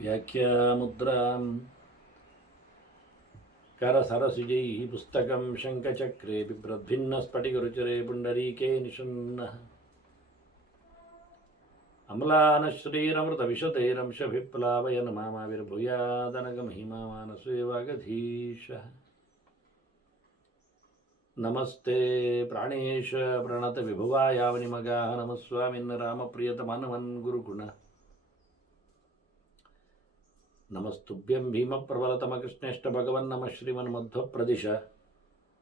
व्याख्यामुद्रां करसरसिजैः पुस्तकं शङ्खचक्रे बिभ्रद्भिन्नस्फटिकरुचिरे पुण्डरीके निषण्णः अम्लानश्रीरमृतविशदैरंशभिप्लावयन् मामाविर्भूयादनगमहिमा मानसे वागधीशः नमस्ते प्राणेश प्रणतविभुवायावनिमगाः नमस्वामिन् रामप्रियतमानवन् गुरुगुण नमस्तुभ्यं भीमप्रबलतमकृष्णेष्ट भगवन् नमः श्रीमन्मध्वप्रदिश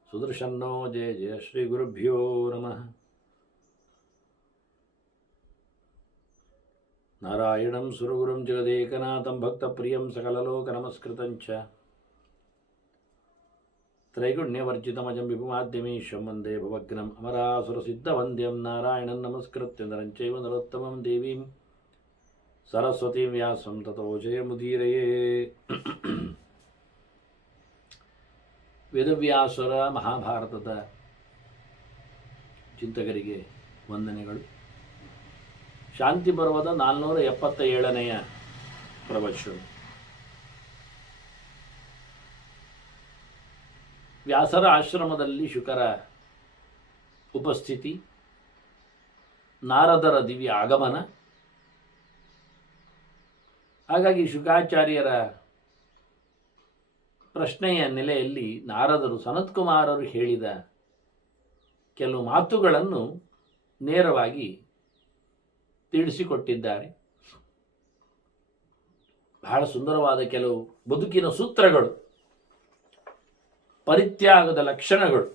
सुदर्शन्नो जय जय श्रीगुरुभ्यो नमः। नारायणं सुरगुरुं जगदेकनाथं भक्तप्रियं सकललोकनमस्कृतं च त्रैगुण्यवर्जितमजं विभुमाद्यमीशं वन्दे भवग्नम् अमरासुरसिद्धवन्द्यं नारायणं नमस्कृत्य नरं चैव नरोत्तमं देवीं सरस्वती व्यासं ततो जयमुदीरये। ವೇದವ್ಯಾಸರ ಮಹಾಭಾರತದ ಚಿಂತಕರಿಗೆ ವಂದನೆಗಳು. ಶಾಂತಿ ಪರ್ವದ 477ನೆಯ ಪ್ರವಚನ. ವ್ಯಾಸರ ಆಶ್ರಮದಲ್ಲಿ ಶುಕರ ಉಪಸ್ಥಿತಿ, ನಾರದರ ದಿವ್ಯ ಆಗಮನ. ಹಾಗಾಗಿ ಶುಕಾಚಾರ್ಯರ ಪ್ರಶ್ನೆಯ ನೆಲೆಯಲ್ಲಿ ನಾರದರು ಸನತ್ಕುಮಾರರು ಹೇಳಿದ ಕೆಲವು ಮಾತುಗಳನ್ನು ನೇರವಾಗಿ ತಿಳಿಸಿಕೊಟ್ಟಿದ್ದಾರೆ. ಬಹಳ ಸುಂದರವಾದ ಕೆಲವು ಬದುಕಿನ ಸೂತ್ರಗಳು, ಪರಿತ್ಯಾಗದ ಲಕ್ಷಣಗಳು.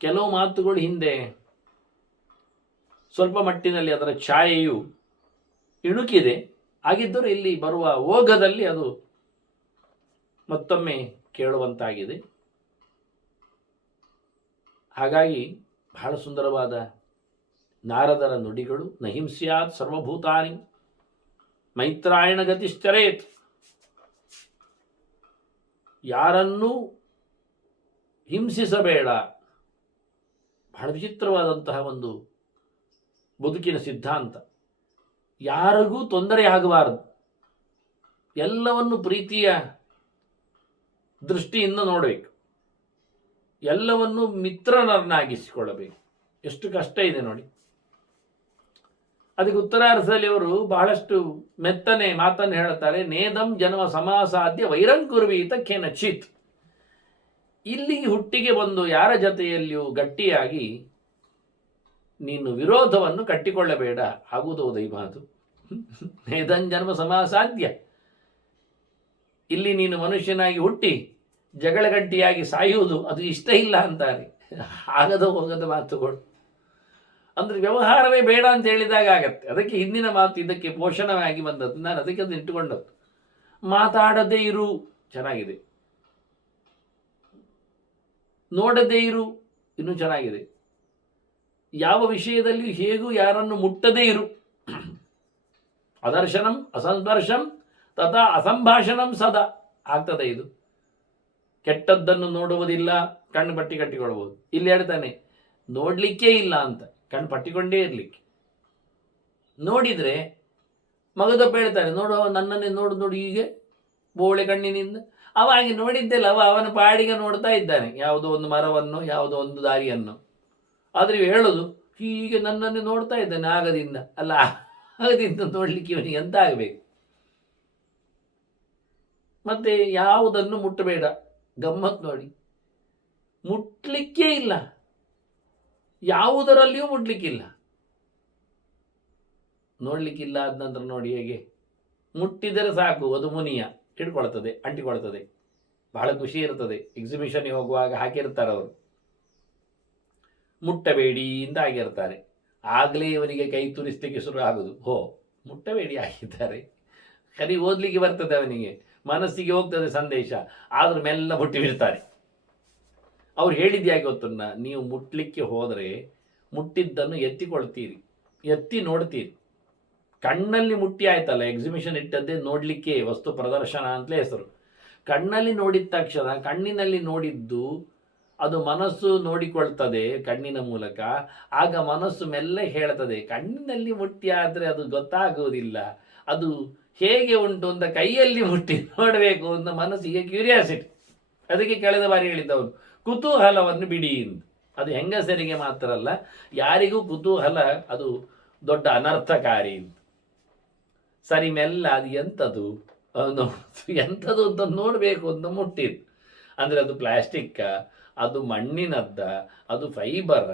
ಕೆಲವು ಮಾತುಗಳು ಹಿಂದೆ ಸ್ವಲ್ಪ ಮಟ್ಟಿನಲ್ಲಿ ಅದರ ಛಾಯೆಯು ಇಣುಕಿದೆ. ಹಾಗಿದ್ದರೂ ಇಲ್ಲಿ ಬರುವ ಓಘದಲ್ಲಿ ಅದು ಮತ್ತೊಮ್ಮೆ ಕೇಳುವಂತಾಗಿದೆ. ಹಾಗಾಗಿ ಬಹಳ ಸುಂದರವಾದ ನಾರದರ ನುಡಿಗಳು. ನಹಿಂಸ್ಯಾತ್ ಸರ್ವಭೂತಾನಿ ಮೈತ್ರಾಯಣ ಗತಿಶ್ಚರೇತ್. ಯಾರನ್ನೂ ಹಿಂಸಿಸಬೇಡ. ಬಹಳ ವಿಚಿತ್ರವಾದಂತಹ ಒಂದು ಬದುಕಿನ ಸಿದ್ಧಾಂತ. ಯಾರಿಗೂ ತೊಂದರೆ ಆಗಬಾರದು. ಎಲ್ಲವನ್ನು ಪ್ರೀತಿಯ ದೃಷ್ಟಿಯಿಂದ ನೋಡಬೇಕು. ಎಲ್ಲವನ್ನು ಮಿತ್ರನನ್ನಾಗಿಸಿಕೊಳ್ಳಬೇಕು. ಎಷ್ಟು ಕಷ್ಟ ಇದೆ ನೋಡಿ. ಅದಕ್ಕೆ ಉತ್ತರಾರ್ಧದಲ್ಲಿ ಅವರು ಬಹಳಷ್ಟು ಮೆತ್ತನೆ ಮಾತನ್ನು ಹೇಳುತ್ತಾರೆ. ನೇದಂ ಜನ್ಮ ಸಮಾಸಾಧ್ಯ ವೈರಂಕುರ್ವೀತ ಕೇನಚಿತ್. ಇಲ್ಲಿಗೆ ಹುಟ್ಟಿಗೆ ಬಂದು ಯಾರ ಜೊತೆಯಲ್ಲಿಯೂ ಗಟ್ಟಿಯಾಗಿ ನೀನು ವಿರೋಧವನ್ನು ಕಟ್ಟಿಕೊಳ್ಳಬೇಡ. ಆಗುವುದು ದೈವಾದು. ನೇದಂ ಜನ್ಮ ಸಮಾಸಾಧ್ಯ. ಇಲ್ಲಿ ನೀನು ಮನುಷ್ಯನಾಗಿ ಹುಟ್ಟಿ ಜಗಳಗಟ್ಟಿಯಾಗಿ ಸಾಯುವುದು ಅದು ಇಷ್ಟ ಇಲ್ಲ ಅಂತಾರೆ. ಆಗದ ಹೋಗದ ಮಾತುಗಳು. ಅಂದರೆ ವ್ಯವಹಾರವೇ ಬೇಡ ಅಂತ ಹೇಳಿದಾಗ ಆಗತ್ತೆ. ಅದಕ್ಕೆ ಹಿಂದಿನ ಮಾತು ಇದಕ್ಕೆ ಪೋಷಣವಾಗಿ ಬಂದದ್ದು. ನಾನು ಅದಕ್ಕೆ ಅದು ಇಟ್ಟುಕೊಂಡದ್ದು. ಮಾತಾಡದೇ ಇರು, ಚೆನ್ನಾಗಿದೆ. ನೋಡದೇ ಇರು, ಇನ್ನೂ ಚೆನ್ನಾಗಿದೆ. ಯಾವ ವಿಷಯದಲ್ಲಿಯೂ ಹೇಗೂ ಯಾರನ್ನು ಮುಟ್ಟದೇ ಇರು. ಅದರ್ಶನಂ ಅಸಂಸ್ಪರ್ಶಂ ತಥಾ ಅಸಂಭಾಷಣಂ ಸದಾ ಆಗ್ತದೆ. ಇದು ಕೆಟ್ಟದ್ದನ್ನು ನೋಡುವುದಿಲ್ಲ, ಕಣ್ಣು ಪಟ್ಟಿ ಕಟ್ಟಿಕೊಳ್ಬೋದು. ಇಲ್ಲಿ ಹೇಳ್ತಾನೆ ನೋಡಲಿಕ್ಕೇ ಇಲ್ಲ ಅಂತ, ಕಣ್ಣು ಪಟ್ಟಿಕೊಂಡೇ ಇರಲಿಕ್ಕೆ. ನೋಡಿದರೆ ಮಗದೊಬ್ಬ ಹೇಳ್ತಾನೆ, ನೋಡು ನನ್ನನ್ನೇ ನೋಡು ನೋಡು ಹೀಗೆ ಬೋಳೆ ಕಣ್ಣಿನಿಂದ. ಅವಾಗಿ ನೋಡಿದ್ದೆಲ್ಲ ಅವನ ಪಾಡಿಗೆ ನೋಡ್ತಾ ಇದ್ದಾನೆ, ಯಾವುದೋ ಒಂದು ಮರವನ್ನು, ಯಾವುದೋ ಒಂದು ದಾರಿಯನ್ನು. ಆದರೆ ಹೇಳೋದು ಹೀಗೆ ನನ್ನನ್ನೇ ನೋಡ್ತಾ ಇದ್ದಾನೆ ಆಗದಿಂದ. ಅಲ್ಲ, ಆಗದಿಂದ ನೋಡ್ಲಿಕ್ಕೆ ಇವನಿಗೆ ಎಂತ ಆಗಬೇಕು. ಮತ್ತೆ ಯಾವುದನ್ನು ಮುಟ್ಟಬೇಡ. ಗಮ್ಮತ್ ನೋಡಿ, ಮುಟ್ಲಿಕ್ಕೇ ಇಲ್ಲ, ಯಾವುದರಲ್ಲಿಯೂ ಮುಟ್ಲಿಕ್ಕಿಲ್ಲ. ನೋಡ್ಲಿಕ್ಕಿಲ್ಲ ಆದ ನಂತರ ನೋಡಿ ಹೇಗೆ ಮುಟ್ಟಿದರೆ ಸಾಕು, ಅದು ಮುನಿಯ ಹಿಡ್ಕೊಳ್ತದೆ, ಅಂಟಿಕೊಳ್ತದೆ. ಬಹಳ ಖುಷಿ ಇರ್ತದೆ. ಎಕ್ಸಿಬಿಷನ್ಗೆ ಹೋಗುವಾಗ ಹಾಕಿರ್ತಾರೆ ಅವರು, ಮುಟ್ಟಬೇಡಿ ಅಂತ ಆಗಿರ್ತಾರೆ. ಆಗಲೇ ಇವನಿಗೆ ಕೈ ತುರಿಸ್ಲಿಕ್ಕೆ ಶುರು ಆಗೋದು. ಹೋ, ಮುಟ್ಟಬೇಡಿ ಆಗಿದ್ದಾರೆ. ಕರಿ ಓದಲಿಕ್ಕೆ ಬರ್ತದೆ ಅವನಿಗೆ, ಮನಸ್ಸಿಗೆ ಹೋಗ್ತದೆ ಸಂದೇಶ. ಆದರೂ ಮೆಲ್ಲ ಮುಟ್ಟಿ ಬಿಡ್ತಾರೆ. ಅವ್ರು ಹೇಳಿದ್ಯಾಕೆ ಗೊತ್ತನ್ನ, ನೀವು ಮುಟ್ಲಿಕ್ಕೆ ಹೋದರೆ ಮುಟ್ಟಿದ್ದನ್ನು ಎತ್ತಿಕೊಳ್ತೀರಿ, ಎತ್ತಿ ನೋಡ್ತೀರಿ. ಕಣ್ಣಲ್ಲಿ ಮುಟ್ಟಿ ಆಯ್ತಲ್ಲ, ಎಕ್ಸಿಬಿಷನ್ ಇಟ್ಟದ್ದೇ ನೋಡಲಿಕ್ಕೆ, ವಸ್ತು ಪ್ರದರ್ಶನ ಅಂತಲೇ ಹೆಸರು. ಕಣ್ಣಲ್ಲಿ ನೋಡಿದ ತಕ್ಷಣ ಕಣ್ಣಿನಲ್ಲಿ ನೋಡಿದ್ದು ಅದು ಮನಸ್ಸು ನೋಡಿಕೊಳ್ತದೆ ಕಣ್ಣಿನ ಮೂಲಕ. ಆಗ ಮನಸ್ಸು ಮೆಲ್ಲ ಹೇಳ್ತದೆ, ಕಣ್ಣಿನಲ್ಲಿ ಮುಟ್ಟಿ ಆದರೆ ಅದು ಗೊತ್ತಾಗುವುದಿಲ್ಲ, ಅದು ಹೇಗೆ ಉಂಟು ಅಂತ ಕೈಯಲ್ಲಿ ಮುಟ್ಟಿ ನೋಡಬೇಕು ಅಂತ ಮನಸ್ಸಿಗೆ ಕ್ಯೂರಿಯಾಸಿಟಿ. ಅದಕ್ಕೆ ಕಳೆದ ಬಾರಿ ಹೇಳಿದ್ದವನು ಕುತೂಹಲವನ್ನು ಬಿಡಿ ಅಂತ. ಅದು ಹೆಂಗಸರಿಗೆ ಮಾತ್ರ ಅಲ್ಲ, ಯಾರಿಗೂ ಕುತೂಹಲ ಅದು ದೊಡ್ಡ ಅನರ್ಥಕಾರಿ. ಸರಿ ಮೆಲ್ಲ ಅದು ಎಂಥದ್ದು ಎಂಥದ್ದು ಅಂತ ನೋಡಬೇಕು ಅಂತ ಮುಟ್ಟಿದ್ದು. ಅಂದರೆ ಅದು ಪ್ಲಾಸ್ಟಿಕ್ಕ, ಅದು ಮಣ್ಣಿನದ್ದ, ಅದು ಫೈಬರ,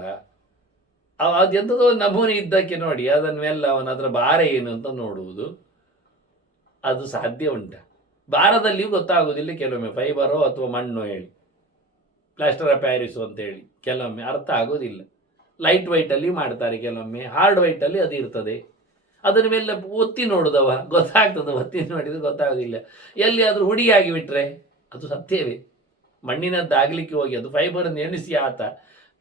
ಅದೆಂಥದೋ ನಮೂನೆ ಇದ್ದಕ್ಕೆ ನೋಡಿ ಅದನ್ನ ಮೇಲೆ ಅವನ ಅದರ ಭಾರ ಏನು ಅಂತ ನೋಡುವುದು. ಅದು ಸಾಧ್ಯ ಉಂಟ? ಭಾರದಲ್ಲಿಯೂ ಗೊತ್ತಾಗೋದಿಲ್ಲ ಕೆಲವೊಮ್ಮೆ, ಫೈಬರೋ ಅಥವಾ ಮಣ್ಣು ಹೇಳಿ, ಪ್ಲಾಸ್ಟರ್ ಆಫ್ ಪ್ಯಾರಿಸು ಅಂತ ಹೇಳಿ ಕೆಲವೊಮ್ಮೆ ಅರ್ಥ ಆಗೋದಿಲ್ಲ. ಲೈಟ್ ವೈಟಲ್ಲಿ ಮಾಡ್ತಾರೆ, ಕೆಲವೊಮ್ಮೆ ಹಾರ್ಡ್ ವೈಟಲ್ಲಿ ಅದು ಇರ್ತದೆ. ಅದರ ಮೇಲೆ ಒತ್ತಿ ನೋಡುದವ ಗೊತ್ತಾಗ್ತದೆ, ಒತ್ತಿ ನೋಡಿದ್ರೆ ಗೊತ್ತಾಗೋದಿಲ್ಲ. ಎಲ್ಲಿಯಾದರೂ ಹುಡಿಯಾಗಿ ಬಿಟ್ರೆ ಅದು ಸತ್ಯವೇ. ಮಣ್ಣಿನದ್ದಾಗಲಿಕ್ಕೆ ಹೋಗಿ ಅದು ಫೈಬರನ್ನು ಎಣಿಸಿ ಆತ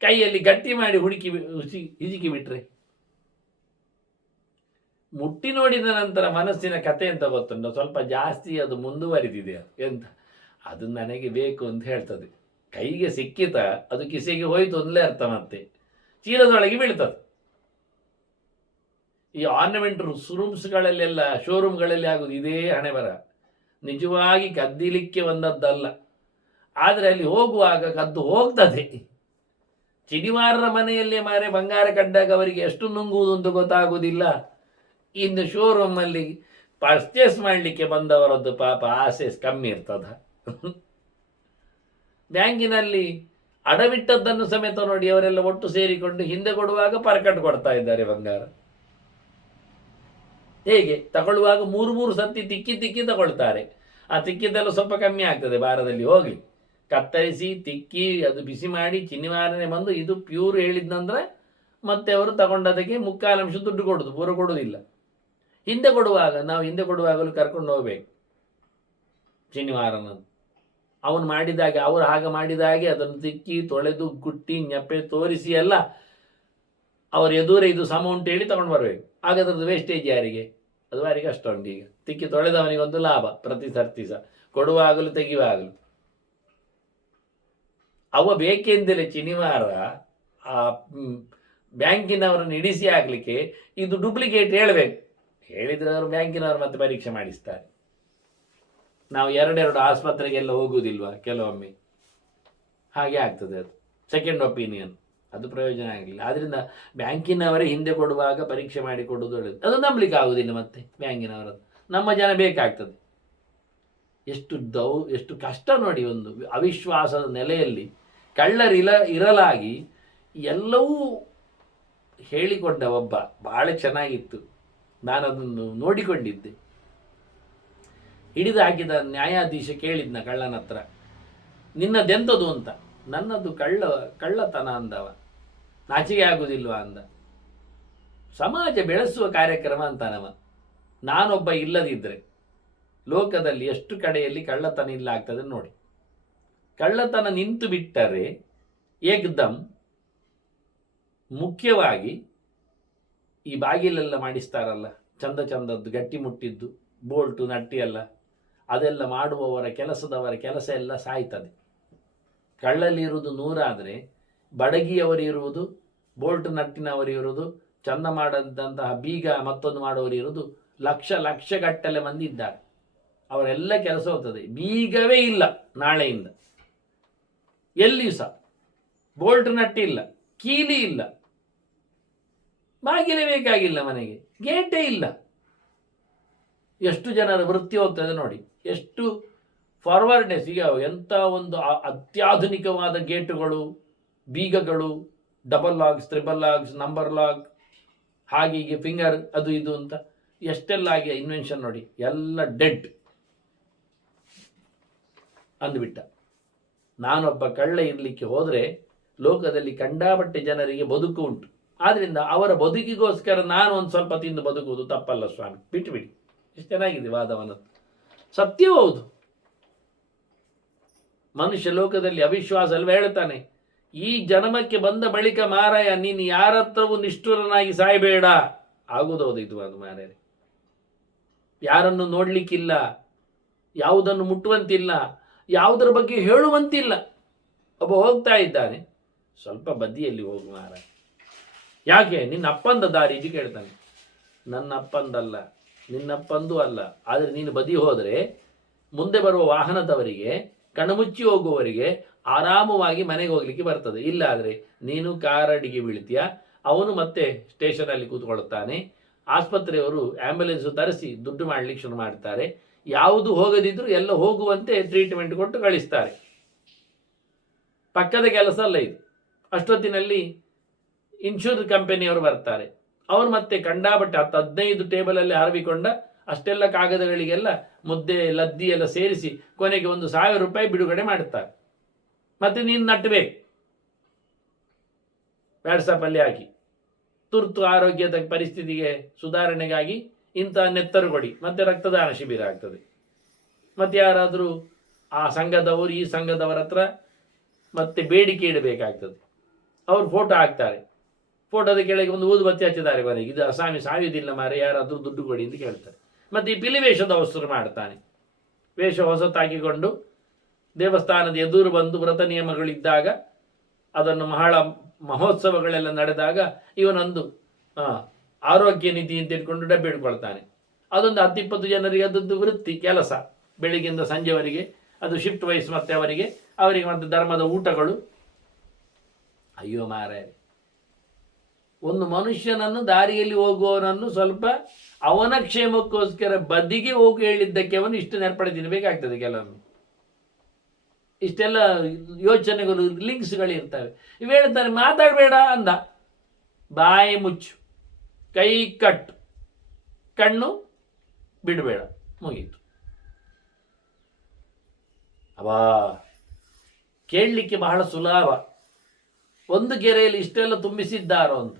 ಕೈಯಲ್ಲಿ ಗಟ್ಟಿ ಮಾಡಿ ಹುಡುಕಿ ಹಿಜಿಕಿ ಬಿಟ್ರೆ, ಮುಟ್ಟಿ ನೋಡಿದ ನಂತರ ಮನಸ್ಸಿನ ಕತೆ ಅಂತ ಗೊತ್ತುಂಟು, ಸ್ವಲ್ಪ ಜಾಸ್ತಿ ಅದು ಮುಂದುವರಿದಿದೆ ಎಂತ, ಅದು ನನಗೆ ಬೇಕು ಅಂತ ಹೇಳ್ತದೆ. ಕೈಗೆ ಸಿಕ್ಕಿತ ಅದು ಕಿಸೆಗೆ ಹೋಯ್ತು ಒಂದಲೇ ಅರ್ಥ, ಮತ್ತೆ ಚೀಲದೊಳಗೆ ಬೀಳ್ತದೆ. ಈ ಆರ್ನಮೆಂಟ್ ರೂಮ್ಸ್ಗಳಲ್ಲೆಲ್ಲ, ಶೋರೂಮ್ಗಳಲ್ಲಿ ಆಗುದು ಇದೇ ಹಣೆ ಬರ. ನಿಜವಾಗಿ ಕದ್ದಿಲಿಕ್ಕೆ ಒಂದದ್ದಲ್ಲ, ಆದರೆ ಅಲ್ಲಿ ಹೋಗುವಾಗ ಕದ್ದು ಹೋಗ್ತದೆ. ಚಿನಿವಾರರ ಮನೆಯಲ್ಲೇ ಮಾರೆ ಬಂಗಾರ ಕಂಡಾಗ ಅವರಿಗೆ ಎಷ್ಟು ನುಂಗುವುದು ಅಂತ ಗೊತ್ತಾಗುವುದಿಲ್ಲ. ಇನ್ನು ಶೋರೂಮಲ್ಲಿ ಪರ್ಚೇಸ್ ಮಾಡಲಿಕ್ಕೆ ಬಂದವರದ್ದು ಪಾಪ ಆಸೆ ಕಮ್ಮಿ ಇರ್ತದ. ಬ್ಯಾಂಕಿನಲ್ಲಿ ಅಡವಿಟ್ಟದ್ದನ್ನು ಸಮೇತ ನೋಡಿ ಅವರೆಲ್ಲ ಒಟ್ಟು ಸೇರಿಕೊಂಡು ಹಿಂದೆ ಕೊಡುವಾಗ ಪರ್ಕಟ್ ಕೊಡ್ತಾ ಇದ್ದಾರೆ ಬಂಗಾರ. ಹೇಗೆ ತಗೊಳ್ಳುವಾಗ ಮೂರು ಸತಿ ತಿಕ್ಕಿ ತಗೊಳ್ತಾರೆ. ಆ ತಿಕ್ಕಿದ್ದೆಲ್ಲ ಸ್ವಲ್ಪ ಕಮ್ಮಿ ಆಗ್ತದೆ ಭಾರದಲ್ಲಿ. ಹೋಗಲಿ, ಕತ್ತರಿಸಿ ತಿಕ್ಕಿ ಅದು ಬಿಸಿ ಮಾಡಿ ಚಿನ್ನಿವಾರನೆ ಬಂದು ಇದು ಪ್ಯೂರ್ ಹೇಳಿದ್ನಂದ್ರೆ ಮತ್ತೆ ಅವರು ತಗೊಂಡದಕ್ಕೆ 3/4 ಅಂಶ ದುಡ್ಡು ಕೊಡೋದು, ಪೂರ ಕೊಡೋದಿಲ್ಲ. ಹಿಂದೆ ಕೊಡುವಾಗ ನಾವು ಹಿಂದೆ ಕೊಡುವಾಗಲೂ ಕರ್ಕೊಂಡು ಹೋಗ್ಬೇಕು ಚಿನ್ನಿವಾರನನ್ನು. ಅವನು ಮಾಡಿದಾಗೆ, ಅವರು ಹಾಗೆ ಮಾಡಿದಾಗೆ ಅದನ್ನು ತಿಕ್ಕಿ ತೊಳೆದು ಗುಟ್ಟಿ ನೆಪ್ಪೆ ತೋರಿಸಿ ಎಲ್ಲ ಅವ್ರ ಎದುರೇ ಇದು ಸಮ ಉಂಟು ಹೇಳಿ ತಗೊಂಡು ಬರಬೇಕು. ಆಗ ಅದರದ್ದು ವೇಸ್ಟೇಜ್ ಯಾರಿಗೆ? ಅದು ಭಾರಿ ಕಷ್ಟ ಉಂಟು. ಈಗ ತಿಕ್ಕಿ ತೊಳೆದವನಿಗೊಂದು ಲಾಭ ಪ್ರತಿ ಸರ್ತಿ ಸಹ, ಕೊಡುವಾಗಲೂ ತೆಗೆಯುವಾಗಲೂ. ಅವ ಬೇಕೆಂದಲೇ ಚಿನಿವಾರ ಆ ಬ್ಯಾಂಕಿನವರನ್ನು ಇಡಿಸಿ ಹಾಕಲಿಕ್ಕೆ ಇದು ಡೂಪ್ಲಿಕೇಟ್ ಹೇಳಬೇಕು. ಹೇಳಿದರೆ ಅವರು ಬ್ಯಾಂಕಿನವರು ಮತ್ತೆ ಪರೀಕ್ಷೆ ಮಾಡಿಸ್ತಾರೆ. ನಾವು 2 ಆಸ್ಪತ್ರೆಗೆಲ್ಲ ಹೋಗುವುದಿಲ್ವಾ ಕೆಲವೊಮ್ಮೆ, ಹಾಗೆ ಆಗ್ತದೆ. ಅದು ಸೆಕೆಂಡ್ ಒಪಿನಿಯನ್, ಅದು ಪ್ರಯೋಜನ ಆಗಲಿಲ್ಲ. ಆದ್ದರಿಂದ ಬ್ಯಾಂಕಿನವರೇ ಹಿಂದೆ ಕೊಡುವಾಗ ಪರೀಕ್ಷೆ ಮಾಡಿ ಕೊಡುವುದು ಒಳ್ಳೆಯದು. ಅದು ನಂಬಲಿಕ್ಕೆ ಆಗುವುದಿಲ್ಲ ಮತ್ತೆ ಬ್ಯಾಂಕಿನವರದ್ದು. ನಮ್ಮ ಜನ ಬೇಕಾಗ್ತದೆ. ಎಷ್ಟು ಕಷ್ಟ ನೋಡಿ. ಒಂದು ಅವಿಶ್ವಾಸದ ನೆಲೆಯಲ್ಲಿ ಇರಲಾಗಿ ಎಲ್ಲವೂ ಹೇಳಿಕೊಂಡ ಒಬ್ಬ ಬಹಳ ಚೆನ್ನಾಗಿತ್ತು. ನಾನದನ್ನು ನೋಡಿಕೊಂಡಿದ್ದೆ. ಹಿಡಿದು ಹಾಕಿದ ನ್ಯಾಯಾಧೀಶ ಕೇಳಿದ್ನ ಕಳ್ಳನ ಹತ್ರ, ನಿನ್ನದೆಂಥದ್ದು ಅಂತ. ನನ್ನದು ಕಳ್ಳತನ ಅಂದವ. ನಾಚಿಕೆ ಆಗುವುದಿಲ್ವಾ ಅಂದ. ಸಮಾಜ ಬೆಳೆಸುವ ಕಾರ್ಯಕ್ರಮ ಅಂತಾನವ. ನಾನೊಬ್ಬ ಇಲ್ಲದಿದ್ದರೆ ಲೋಕದಲ್ಲಿ ಎಷ್ಟು ಕಡೆಯಲ್ಲಿ ಕಳ್ಳತನ ಇಲ್ಲ ಆಗ್ತದೆ ನೋಡಿ. ಕಳ್ಳತನ ನಿಂತು ಬಿಟ್ಟರೆ ಏಕ್ದಮ್ ಮುಖ್ಯವಾಗಿ ಈ ಬಾಗಿಲೆಲ್ಲ ಮಾಡಿಸ್ತಾರಲ್ಲ, ಚಂದದ್ದು ಗಟ್ಟಿ ಮುಟ್ಟಿದ್ದು ಬೋಲ್ಟು ನಟ್ಟಿ ಎಲ್ಲ, ಅದೆಲ್ಲ ಮಾಡುವವರ ಕೆಲಸ ಎಲ್ಲ ಸಾಯ್ತದೆ. ಕಳ್ಳಲ್ಲಿರುವುದು 100 ಆದರೆ ಬಡಗಿಯವರು ಇರುವುದು, ಬೋಲ್ಟ್ ನಟ್ಟಿನವರು ಇರುವುದು, ಚಂದ ಮಾಡದಂತಹ ಬೀಗ ಮತ್ತೊಂದು ಮಾಡುವವರು ಇರುವುದು ಲಕ್ಷ ಗಟ್ಟಲೆ ಮಂದಿ ಇದ್ದಾರೆ. ಅವರೆಲ್ಲ ಕೆಲಸ ಹೋಗ್ತದೆ. ಬೀಗವೇ ಇಲ್ಲ ನಾಳೆಯಿಂದ, ಎಲ್ಲಿಯೂ ಸಹ ಬೋಲ್ಟ್ ನಟ್ಟಿ ಇಲ್ಲ, ಕೀಲಿ ಇಲ್ಲ, ಬಾಗಿಲೇ ಬೇಕಾಗಿಲ್ಲ, ಮನೆಗೆ ಗೇಟೇ ಇಲ್ಲ. ಎಷ್ಟು ಜನರ ವೃತ್ತಿ ಹೋಗ್ತದೆ ನೋಡಿ. ಎಷ್ಟು ಫಾರ್ವರ್ಡ್ನೆಸ್. ಈಗ ಎಂಥ ಒಂದು ಅತ್ಯಾಧುನಿಕವಾದ ಗೇಟುಗಳು, ಬೀಗಗಳು, double locks, triple locks, number lock, ಹಾಗೆ ಫಿಂಗರ್, ಅದು ಇದು ಅಂತ ಎಷ್ಟೆಲ್ಲ ಆಗಿ ಇನ್ವೆನ್ಷನ್ ನೋಡಿ. ಎಲ್ಲ ಡೆಡ್ ಅಂದುಬಿಟ್ಟ. ನಾನೊಬ್ಬ ಕಳ್ಳ ಇರಲಿಕ್ಕೆ ಹೋದರೆ ಲೋಕದಲ್ಲಿ ಕಂಡಾಪಟ್ಟೆ ಜನರಿಗೆ ಬದುಕು ಉಂಟು. ಆದ್ದರಿಂದ ಅವರ ಬದುಕಿಗೋಸ್ಕರ ನಾನು ಒಂದು ಸ್ವಲ್ಪ ತಿಂದು ಬದುಕುವುದು ತಪ್ಪಲ್ಲ ಸ್ವಾಮಿ, ಬಿಟ್ಟುಬಿಡಿ. ಎಷ್ಟು ಚೆನ್ನಾಗಿದೆ ವಾದವನ್ನದು. ಸತ್ಯವೂ ಹೌದು. ಮನುಷ್ಯ ಲೋಕದಲ್ಲಿ ಅವಿಶ್ವಾಸ ಅಲ್ವ ಹೇಳ್ತಾನೆ, ಈ ಜನ್ಮಕ್ಕೆ ಬಂದ ಬಳಿಕ ಮಾರಾಯ ನೀನು ಯಾರತ್ರವೂ ನಿಷ್ಠುರನಾಗಿ ಸಾಯಬೇಡ. ಆಗುವುದೌದು ಇದು. ಅದು ಮಾರಾಯ ಯಾರನ್ನು ನೋಡ್ಲಿಕ್ಕಿಲ್ಲ, ಯಾವುದನ್ನು ಮುಟ್ಟುವಂತಿಲ್ಲ, ಯಾವುದರ ಬಗ್ಗೆ ಹೇಳುವಂತಿಲ್ಲ. ಒಬ್ಬ ಹೋಗ್ತಾ ಇದ್ದಾನೆ, ಸ್ವಲ್ಪ ಬದಿಯಲ್ಲಿ ಹೋಗು ಮಾರಾಯ. ಯಾಕೆ? ನಿನ್ನ ಅಪ್ಪಂದ ದಾರಿ ಇದು ಕೇಳ್ತಾನೆ. ನನ್ನ ಅಪ್ಪಂದಲ್ಲ, ನಿನ್ನಪ್ಪಂದು ಅಲ್ಲ. ಆದರೆ ನೀನು ಬದಿ ಹೋದರೆ ಮುಂದೆ ಬರುವ ವಾಹನದವರಿಗೆ, ಕಣ್ಮುಚ್ಚಿ ಹೋಗುವವರಿಗೆ ಆರಾಮವಾಗಿ ಮನೆಗೆ ಹೋಗ್ಲಿಕ್ಕೆ ಬರ್ತದೆ. ಇಲ್ಲ ಆದರೆ ನೀನು ಕಾರಡಿಗೆ ಬೀಳ್ತೀಯ, ಅವನು ಮತ್ತೆ ಸ್ಟೇಷನಲ್ಲಿ ಕೂತ್ಕೊಳ್ತಾನೆ, ಆಸ್ಪತ್ರೆಯವರು ಆ್ಯಂಬುಲೆನ್ಸು ತರಿಸಿ ದುಡ್ಡು ಮಾಡಲಿಕ್ಕೆ ಶುರು ಮಾಡ್ತಾರೆ. ಯಾವುದು ಹೋಗದಿದ್ರೂ ಎಲ್ಲ ಹೋಗುವಂತೆ ಟ್ರೀಟ್ಮೆಂಟ್ ಕೊಟ್ಟು ಕಳಿಸ್ತಾರೆ. ಪಕ್ಕದ ಕೆಲಸ ಅಲ್ಲ ಇದು. ಅಷ್ಟೊತ್ತಿನಲ್ಲಿ ಇನ್ಶೂರ್ ಕಂಪನಿಯವರು ಬರ್ತಾರೆ. ಅವರು ಮತ್ತೆ ಕಂಡಾಬಟ್ಟೆ 10-15 ಟೇಬಲಲ್ಲಿ ಹರವಿಕೊಂಡ ಅಷ್ಟೆಲ್ಲ ಕಾಗದಗಳಿಗೆಲ್ಲ ಮುದ್ದೆ ಲದ್ದಿ ಎಲ್ಲ ಸೇರಿಸಿ ಕೊನೆಗೆ ₹1,000 ಬಿಡುಗಡೆ ಮಾಡುತ್ತಾರೆ. ಮತ್ತೆ ನೀನು ನಟ್ಟಬೇಕು ವ್ಯಾಟ್ಸಪ್ಪಲ್ಲಿ ಹಾಕಿ, ತುರ್ತು ಆರೋಗ್ಯದ ಪರಿಸ್ಥಿತಿಗೆ ಸುಧಾರಣೆಗಾಗಿ ಇಂಥ ನೆತ್ತರು ಕೊಡಿ, ಮತ್ತೆ ರಕ್ತದಾನ ಶಿಬಿರ ಆಗ್ತದೆ. ಮತ್ತೆ ಯಾರಾದರೂ ಆ ಸಂಘದವರು ಈ ಸಂಘದವರ ಹತ್ರ ಮತ್ತೆ ಬೇಡಿಕೆ ಇಡಬೇಕಾಗ್ತದೆ. ಅವರು ಫೋಟೋ ಹಾಕ್ತಾರೆ, ಫೋಟೋದ ಕೆಳಗೆ ಒಂದು ಊದುಬತ್ತಿ ಹಚ್ಚಿದ್ದಾರೆ ಕೊನೆಗೆ, ಇದು ಅಸಾಮಿ ಸಾಯುವುದಿಲ್ಲ ಮಾರೆ, ಯಾರಾದರೂ ದುಡ್ಡು ಕೊಡಿ ಅಂತ ಕೇಳ್ತಾರೆ. ಮತ್ತು ಈ ಪಿಲಿ ವೇಷದ ವಸ್ತು ಮಾಡ್ತಾನೆ. ವೇಷ ಹೊಸತಾಕಿಕೊಂಡು ದೇವಸ್ಥಾನದ ಎದುರು ಬಂದು ವ್ರತ ನಿಯಮಗಳಿದ್ದಾಗ, ಅದನ್ನು ಮಹೋತ್ಸವಗಳೆಲ್ಲ ನಡೆದಾಗ ಇವನೊಂದು ಆರೋಗ್ಯ ನಿಧಿ ಅಂತ ಇಟ್ಕೊಂಡು ಡಬ್ಬಿ ಇಟ್ಕೊಳ್ತಾನೆ. ಅದೊಂದು 10-20 ಜನರಿಗೆ ಅದೊಂದು ವೃತ್ತಿ ಕೆಲಸ, ಬೆಳಿಗ್ಗೆಯಿಂದ ಸಂಜೆವರೆಗೆ ಅದು ಶಿಫ್ಟ್ ವೈಸ್. ಮತ್ತೆ ಅವರಿಗೆ ಮತ್ತೆ ಧರ್ಮದ ಊಟಗಳು. ಅಯ್ಯೋ ಮಾರಾಯ, ಒಂದು ಮನುಷ್ಯನನ್ನು ದಾರಿಯಲ್ಲಿ ಹೋಗುವವನನ್ನು ಸ್ವಲ್ಪ ಅವನ ಕ್ಷೇಮಕ್ಕೋಸ್ಕರ ಬದಿಗೆ ಹೋಗಿ ಹೇಳಿದ್ದಕ್ಕೆ ಅವನು ಇಷ್ಟು ನೆನಪಡೆ ತಿನ್ನಬೇಕಾಗ್ತದೆ. ಕೆಲವೊಮ್ಮೆ ಇಷ್ಟೆಲ್ಲ ಯೋಚನೆಗಳು, ಲಿಂಕ್ಸ್ಗಳು ಇರ್ತವೆ. ಇವು ಹೇಳ್ತಾರೆ ಮಾತಾಡಬೇಡ ಅಂದ, ಬಾಯಿ ಮುಚ್ಚು, ಕೈ ಕಟ್ಟು, ಕಣ್ಣು ಬಿಡಬೇಡ, ಮುಗೀತು. ಅವಾ ಕೇಳಲಿಕ್ಕೆ ಬಹಳ ಸುಲಭ. ಒಂದು ಕೆರೆಯಲ್ಲಿ ಇಷ್ಟೆಲ್ಲ ತುಂಬಿಸಿದ್ದಾರೋ ಅಂತ.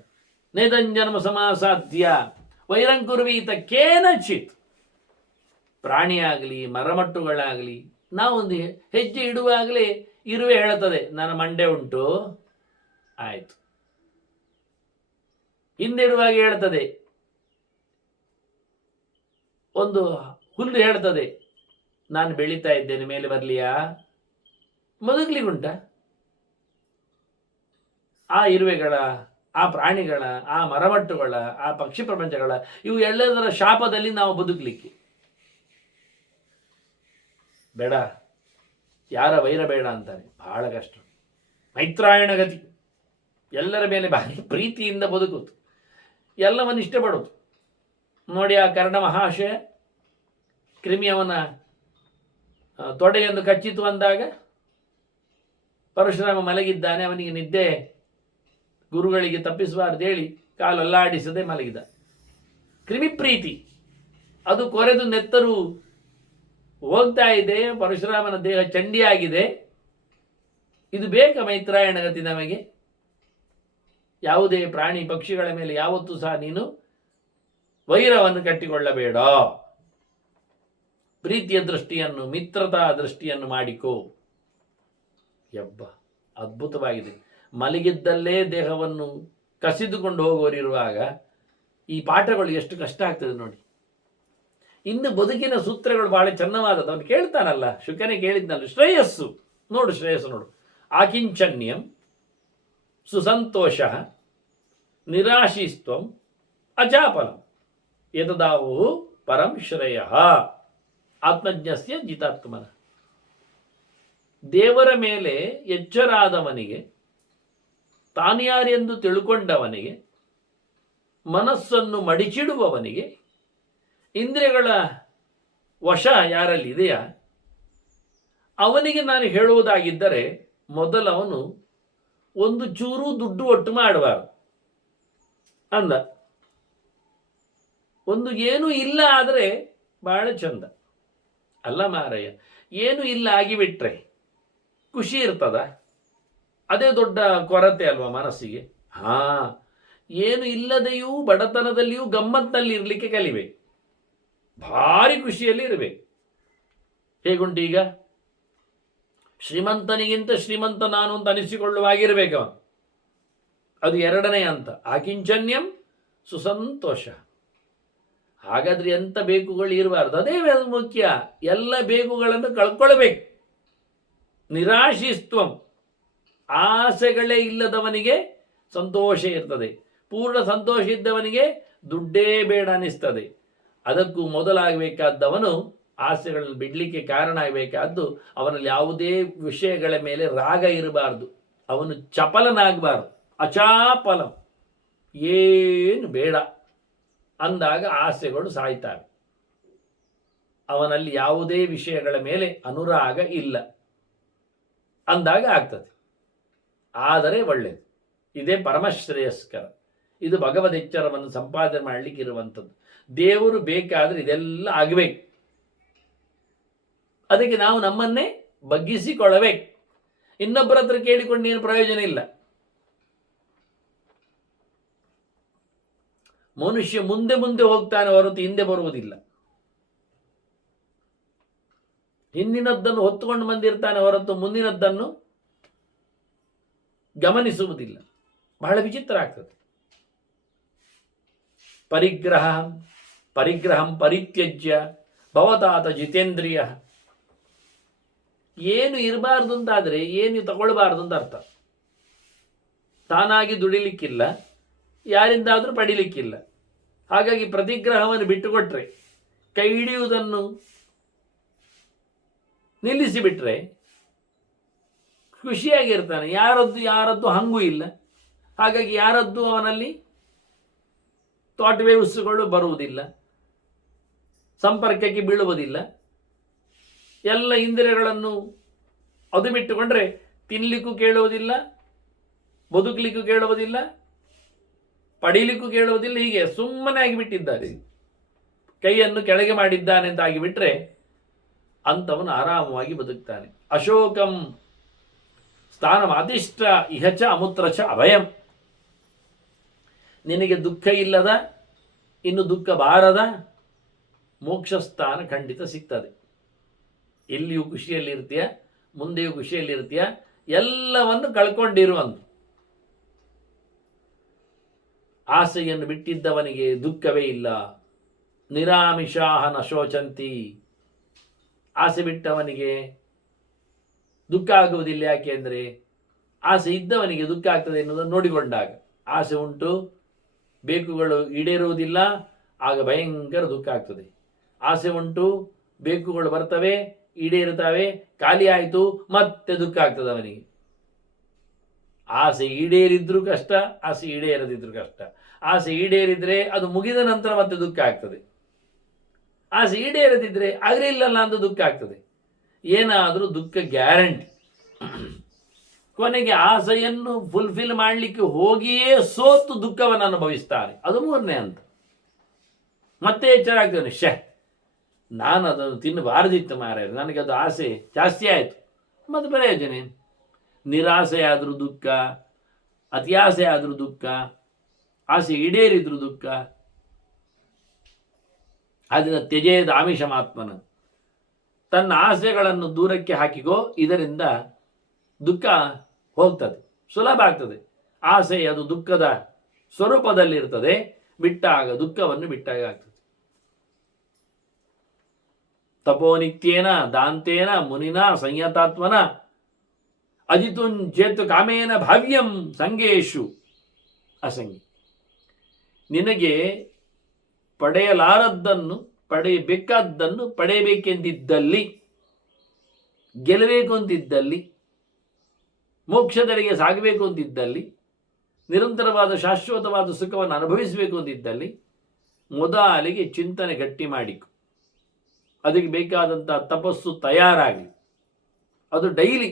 ನೇದಂಜನ್ಮ ಸಮಾಸಾಧ್ಯ ವೈರಂಕುರ್ವೀತ ಕೇನಚಿತ್. ಪ್ರಾಣಿಯಾಗಲಿ ಮರಮಟ್ಟುಗಳಾಗಲಿ, ನಾವೊಂದು ಹೆಜ್ಜೆ ಇಡುವಾಗಲೇ ಇರುವೆ ಹೇಳುತ್ತದೆ ನನ್ನ ಮಂಡೆ ಉಂಟು, ಆಯಿತು. ಹಿಂದಿಡುವಾಗ ಹೇಳ್ತದೆ, ಒಂದು ಹುಲ್ಲು ಹೇಳ್ತದೆ ನಾನು ಬೆಳೀತಾ ಇದ್ದೇನೆ, ಮೇಲೆ ಬರಲಿಯಾ? ಬದುಕಲಿಗುಂಟ? ಆ ಇರುವೆಗಳ, ಆ ಪ್ರಾಣಿಗಳ, ಆ ಮರಮಟ್ಟುಗಳ, ಆ ಪಕ್ಷಿ ಪ್ರಪಂಚಗಳ, ಇವು ಎಲ್ಲದರ ಶಾಪದಲ್ಲಿ ನಾವು ಬದುಕಲಿಕ್ಕೆ ಬೇಡ. ಯಾರ ವೈರ ಬೇಡ ಅಂತಾನೆ, ಬಹಳ ಕಷ್ಟ. ಮೈತ್ರಾಯಣ ಗತಿ, ಎಲ್ಲರ ಮೇಲೆ ಭಾರಿ ಪ್ರೀತಿಯಿಂದ ಬದುಕುವುದು, ಎಲ್ಲವನ್ನು ಇಷ್ಟಪಡೋದು. ನೋಡಿ ಆ ಕರ್ಣ ಮಹಾಶಯ ಕ್ರಿಮಿಯವನ ತೊಡೆಯನ್ನು ಕಚ್ಚಿತು ಅಂದಾಗ ಪರಶುರಾಮ ಮಲಗಿದ್ದಾನೆ. ಅವನಿಗೆ ನಿದ್ದೆ ಗುರುಗಳಿಗೆ ತಪ್ಪಿಸಬಾರ್ದು ಹೇಳಿ ಕಾಲು ಅಲ್ಲಾಡಿಸದೆ ಮಲಗಿದ. ಕ್ರಿಮಿ ಪ್ರೀತಿ ಅದು ಕೊರೆದು ನೆತ್ತರು ಹೋಗ್ತಾ ಇದೆ. ಪರಶುರಾಮನ ದೇಹ ಚಂಡಿಯಾಗಿದೆ. ಇದು ಬೇಕಾ ಮೈತ್ರಾಯಣ ಗತಿ ನಮಗೆ? ಯಾವುದೇ ಪ್ರಾಣಿ ಪಕ್ಷಿಗಳ ಮೇಲೆ ಯಾವತ್ತೂ ಸಹ ನೀನು ವೈರವನ್ನು ಕಟ್ಟಿಕೊಳ್ಳಬೇಡ. ಪ್ರೀತಿಯ ದೃಷ್ಟಿಯನ್ನು, ಮಿತ್ರತಾ ದೃಷ್ಟಿಯನ್ನು ಮಾಡಿಕೋ. ಯಬ್ಬ, ಅದ್ಭುತವಾಗಿದೆ. ಮಲಗಿದ್ದಲ್ಲೇ ದೇಹವನ್ನು ಕಸಿದುಕೊಂಡು ಹೋಗುವರಿರುವಾಗ ಈ ಪಾಠಗಳು ಎಷ್ಟು ಕಷ್ಟ ಆಗ್ತದೆ ನೋಡಿ. ಇನ್ನು ಬದುಕಿನ ಸೂತ್ರಗಳು ಬಹಳ ಚೆನ್ನವಾದದ್ದು. ಅವನು ಕೇಳ್ತಾನಲ್ಲ, ಶುಕನೇ ಕೇಳಿದ್ನಲ್ಲ, ಶ್ರೇಯಸ್ಸು ನೋಡು, ಶ್ರೇಯಸ್ಸು ನೋಡು. ಆಕಿಂಚನ್ಯಂ ಸುಸಂತೋಷ ನಿರಾಶಿಸ್ತ್ವಂ ಅಜಾಪಲಂ ಎತದಾವು ಪರಂ ಶ್ರೇಯ ಆತ್ಮಜ್ಞಸ್ಯ ಜಿತಾತ್ಮನ. ದೇವರ ಮೇಲೆ ಎಚ್ಚರಾದವನಿಗೆ, ತಾನ್ಯಾರೆಂದು ತಿಳ್ಕೊಂಡವನಿಗೆ, ಮನಸ್ಸನ್ನು ಮಡಿಚಿಡುವವನಿಗೆ, ಇಂದ್ರಿಯಗಳ ವಶ ಯಾರಲ್ಲಿ ಇದೆಯಾ ಅವನಿಗೆ ನಾನು ಹೇಳುವುದಾಗಿದ್ದರೆ, ಮೊದಲವನು ಒಂದು ಚೂರು ದುಡ್ಡು ಒಟ್ಟು ಮಾಡಬಾರದು ಅಂದ. ಒಂದು ಏನೂ ಇಲ್ಲ ಆದರೆ ಬಹಳ ಚಂದ ಅಲ್ಲ ಮಾರಯ್ಯ. ಏನು ಇಲ್ಲ ಆಗಿಬಿಟ್ರೆ ಖುಷಿ ಇರ್ತದ? ಅದೇ ದೊಡ್ಡ ಕೊರತೆ ಅಲ್ವಾ ಮನಸ್ಸಿಗೆ. ಏನು ಇಲ್ಲದೆಯೂ ಬಡತನದಲ್ಲಿಯೂ ಗಮ್ಮತ್ತಿನಲ್ಲಿ ಇರಲಿಕ್ಕೆ ಕಲಿಬೇಕು. ಭಾರಿ ಖುಷಿಯಲ್ಲಿ ಇರಬೇಕು. ಹೇಗುಂಟು ಈಗ? ಶ್ರೀಮಂತನಿಗಿಂತ ಶ್ರೀಮಂತ ನಾನು ಅಂತ ಅನಿಸಿಕೊಳ್ಳುವಾಗಿರ್ಬೇಕು ಅವನು. ಅದು ಎರಡನೇ ಹಂತ. ಆಕಿಂಚನ್ಯಂ ಸುಸಂತೋಷ. ಹಾಗಾದ್ರೆ ಎಂಥ ಬೇಕುಗಳು ಇರಬಾರ್ದು, ಅದೇ ಮುಖ್ಯ. ಎಲ್ಲ ಬೇಕುಗಳನ್ನು ಕಳ್ಕೊಳ್ಬೇಕು. ನಿರಾಶಿಸ್ತ್ವಂ, ಆಸೆಗಳೇ ಇಲ್ಲದವನಿಗೆ ಸಂತೋಷ ಇರ್ತದೆ. ಪೂರ್ಣ ಸಂತೋಷ ಇದ್ದವನಿಗೆ ದುಡ್ಡೇ ಬೇಡ ಅನಿಸ್ತದೆ. ಅದಕ್ಕೂ ಮೊದಲಾಗಬೇಕಾದವನು ಆಸೆಗಳನ್ನು ಬಿಡಲಿಕ್ಕೆ ಕಾರಣ ಆಗಬೇಕಾದ್ದು ಅವನಲ್ಲಿ ಯಾವುದೇ ವಿಷಯಗಳ ಮೇಲೆ ರಾಗ ಇರಬಾರ್ದು, ಅವನು ಚಪಲನಾಗಬಾರ್ದು. ಅಚಾಪಲ, ಏನು ಬೇಡ ಅಂದಾಗ ಆಸೆಗಳು ಸಾಯ್ತವೆ. ಅವನಲ್ಲಿ ಯಾವುದೇ ವಿಷಯಗಳ ಮೇಲೆ ಅನುರಾಗ ಇಲ್ಲ ಅಂದಾಗ ಆಗ್ತದೆ. ಆದರೆ ಒಳ್ಳೆಯದು, ಇದೇ ಪರಮಶ್ರೇಯಸ್ಕರ. ಇದು ಭಗವದ್ ಎಚ್ಚರವನ್ನು ಸಂಪಾದನೆ ಮಾಡಲಿಕ್ಕೆ ಇರುವಂಥದ್ದು. ದೇವರು ಬೇಕಾದರೆ ಇದೆಲ್ಲ ಆಗಬೇಕು. ಅದಕ್ಕೆ ನಾವು ನಮ್ಮನ್ನೇ ಬಗ್ಗಿಸಿಕೊಳ್ಳಬೇಕು. ಇನ್ನೊಬ್ಬರ ಹತ್ರ ಕೇಳಿಕೊಂಡು ಏನು ಪ್ರಯೋಜನ ಇಲ್ಲ. ಮನುಷ್ಯ ಮುಂದೆ ಮುಂದೆ ಹೋಗ್ತಾನೆ ಹೊರತು ಹಿಂದೆ ಬರುವುದಿಲ್ಲ. ಹಿಂದಿನದ್ದನ್ನು ಹೊತ್ತುಕೊಂಡು ಬಂದಿರ್ತಾನೆ ಹೊರತು ಮುಂದಿನದ್ದನ್ನು ಗಮನಿಸುವುದಿಲ್ಲ. ಬಹಳ ವಿಚಿತ್ರ ಆಗ್ತದೆ. ಪರಿಗ್ರಹಂ ಪರಿತ್ಯಜ್ಯ ಭವತಾತ ಜಿತೇಂದ್ರಿಯ. ಏನು ಇರಬಾರ್ದು ಅಂತಾದರೆ ಏನು ತಗೊಳ್ಬಾರ್ದು ಅಂತ ಅರ್ಥ. ತಾನಾಗಿ ದುಡಿಲಿಕ್ಕಿಲ್ಲ, ಯಾರಿಂದಾದರೂ ಪಡಿಲಿಕ್ಕಿಲ್ಲ. ಹಾಗಾಗಿ ಪ್ರತಿಗ್ರಹವನ್ನು ಬಿಟ್ಟುಕೊಟ್ರೆ, ಕೈ ಹಿಡಿಯುವುದನ್ನು ನಿಲ್ಲಿಸಿಬಿಟ್ರೆ ಖುಷಿಯಾಗಿರ್ತಾನೆ. ಯಾರದ್ದು ಹಂಗೂ ಇಲ್ಲ. ಹಾಗಾಗಿ ಯಾರದ್ದು ಅವನಲ್ಲಿ ಥಾಟ್ ವೇವ್ಸ್ಗಳು ಬರುವುದಿಲ್ಲ, ಸಂಪರ್ಕಕ್ಕೆ ಬೀಳುವುದಿಲ್ಲ. ಎಲ್ಲ ಇಂದ್ರಿಯಗಳನ್ನು ಅದು ಬಿಟ್ಟುಕೊಂಡ್ರೆ ತಿನ್ನಲಿಕ್ಕೂ ಕೇಳುವುದಿಲ್ಲ, ಬದುಕಲಿಕ್ಕೂ ಕೇಳುವುದಿಲ್ಲ, ಪಡೀಲಿಕ್ಕೂ ಕೇಳುವುದಿಲ್ಲ. ಹೀಗೆ ಸುಮ್ಮನೆ ಆಗಿಬಿಟ್ಟಿದ್ದಾರೆ. ಕೈಯನ್ನು ಕೆಳಗೆ ಮಾಡಿದ್ದಾನೆ ಅಂತ ಆಗಿಬಿಟ್ರೆ ಅಂಥವನು ಆರಾಮವಾಗಿ ಬದುಕ್ತಾನೆ. ಅಶೋಕಂ ಸ್ಥಾನಮಾದಿಷ್ಟ ಇಹಚ ಅಮುತ್ರಚ ಅಭಯಂ. ನಿನಗೆ ದುಃಖ ಇಲ್ಲದ, ಇನ್ನು ದುಃಖ ಬಾರದ ಮೋಕ್ಷ ಸ್ಥಾನ ಖಂಡಿತ ಸಿಗ್ತದೆ. ಎಲ್ಲಿಯೂ ಖುಷಿಯಲ್ಲಿರ್ತೀಯ, ಮುಂದೆಯೂ ಖುಷಿಯಲ್ಲಿರ್ತೀಯ. ಎಲ್ಲವನ್ನು ಕಳ್ಕೊಂಡಿರುವಂತ ಆಸೆಯನ್ನು ಬಿಟ್ಟಿದ್ದವನಿಗೆ ದುಃಖವೇ ಇಲ್ಲ. ನಿರಾಮಿಷಾಹ ನ ಶೋಚಂತಿ. ಆಸೆ ಬಿಟ್ಟವನಿಗೆ ದುಃಖ ಆಗುವುದಿಲ್ಲ. ಯಾಕೆ ಅಂದರೆ ಆಸೆ ಇದ್ದವನಿಗೆ ದುಃಖ ಆಗ್ತದೆ ಎನ್ನುವುದನ್ನು ನೋಡಿಕೊಂಡಾಗ. ಆಸೆ ಉಂಟು, ಬೇಕುಗಳು ಈಡೇರುವುದಿಲ್ಲ, ಆಗ ಭಯಂಕರ ದುಃಖ ಆಗ್ತದೆ. ಆಸೆ ಉಂಟು, ಬೇಕುಗಳು ಬರ್ತವೆ, ಈಡೇರುತ್ತವೆ, ಖಾಲಿ ಆಯಿತು, ಮತ್ತೆ ದುಃಖ ಆಗ್ತದೆ ಅವನಿಗೆ. ಆಸೆ ಈಡೇರಿದ್ರೂ ಕಷ್ಟ, ಆಸೆ ಈಡೇರದಿದ್ರೂ ಕಷ್ಟ. ಆಸೆ ಈಡೇರಿದ್ರೆ ಅದು ಮುಗಿದ ನಂತರ ಮತ್ತೆ ದುಃಖ ಆಗ್ತದೆ. ಆಸೆ ಈಡೇರದಿದ್ರೆ ಆಗಲಿಲ್ಲಲ್ಲ ಅಂತ ದುಃಖ ಆಗ್ತದೆ. ಏನಾದರೂ ದುಃಖ ಗ್ಯಾರಂಟಿ. ಕೊನೆಗೆ ಆಸೆಯನ್ನು ಫುಲ್ಫಿಲ್ ಮಾಡಲಿಕ್ಕೆ ಹೋಗಿಯೇ ಸೋತು ದುಃಖವನ್ನು ಅನುಭವಿಸ್ತಾರೆ. ಅದು ಮೂರನೇ ಹಂತ. ಮತ್ತೆ ಎಚ್ಚರ ಆಗ್ತದೆ, ನಾನು ಅದನ್ನು ತಿನ್ನಬಾರದಿತ್ತು ಮಾರಾಯ, ನನಗೆ ಅದು ಆಸೆ ಜಾಸ್ತಿ ಆಯಿತು. ಮತ್ತು ಪ್ರಯೋಜನ ಏನು? ನಿರಾಸೆ ಆದರೂ ದುಃಖ, ಅತಿಯಾಸೆ ಆದರೂ ದುಃಖ, ಆಸೆ ಈಡೇರಿದ್ರು ದುಃಖ. ಅದನ್ನು ತ್ಯಜೇದ ಆಮಿಷಮಾತ್ಮನ. ತನ್ನ ಆಸೆಗಳನ್ನು ದೂರಕ್ಕೆ ಹಾಕಿಗೋ, ಇದರಿಂದ ದುಃಖ ಹೋಗ್ತದೆ, ಸುಲಭ ಆಗ್ತದೆ. ಆಸೆ ಅದು ದುಃಖದ ಸ್ವರೂಪದಲ್ಲಿರ್ತದೆ. ಬಿಟ್ಟಾಗ ದುಃಖವನ್ನು ಬಿಟ್ಟಾಗ ಆಗ್ತದೆ. ತಪೋನಿತ್ಯೇನ ದಾಂತೇನ ಮುನಿನ ಸಂಯತಾತ್ಮನ ಅಜಿತುಂಚೇತು ಕಾಮೇನ ಭಾವ್ಯಂ ಸಂಗೇಶು ಅಸಂಗಿ. ನಿನಗೆ ಪಡೆಯಲಾರದ್ದನ್ನು ಪಡೆಯಬೇಕಾದ್ದನ್ನು ಪಡೆಯಬೇಕೆಂದಿದ್ದಲ್ಲಿ, ಗೆಲ್ಲಬೇಕು ಅಂತಿದ್ದಲ್ಲಿ, ಮೋಕ್ಷದೆಡೆಗೆ ಸಾಗಬೇಕು ಅಂತಿದ್ದಲ್ಲಿ, ನಿರಂತರವಾದ ಶಾಶ್ವತವಾದ ಸುಖವನ್ನು ಅನುಭವಿಸಬೇಕು ಅಂತಿದ್ದಲ್ಲಿ ಮೊದಲಿಗೆ ಚಿಂತನೆ ಗಟ್ಟಿ ಮಾಡಿಕೊ. ಅದಕ್ಕೆ ಬೇಕಾದಂಥ ತಪಸ್ಸು ತಯಾರಾಗಲಿ. ಅದು ಡೈಲಿ,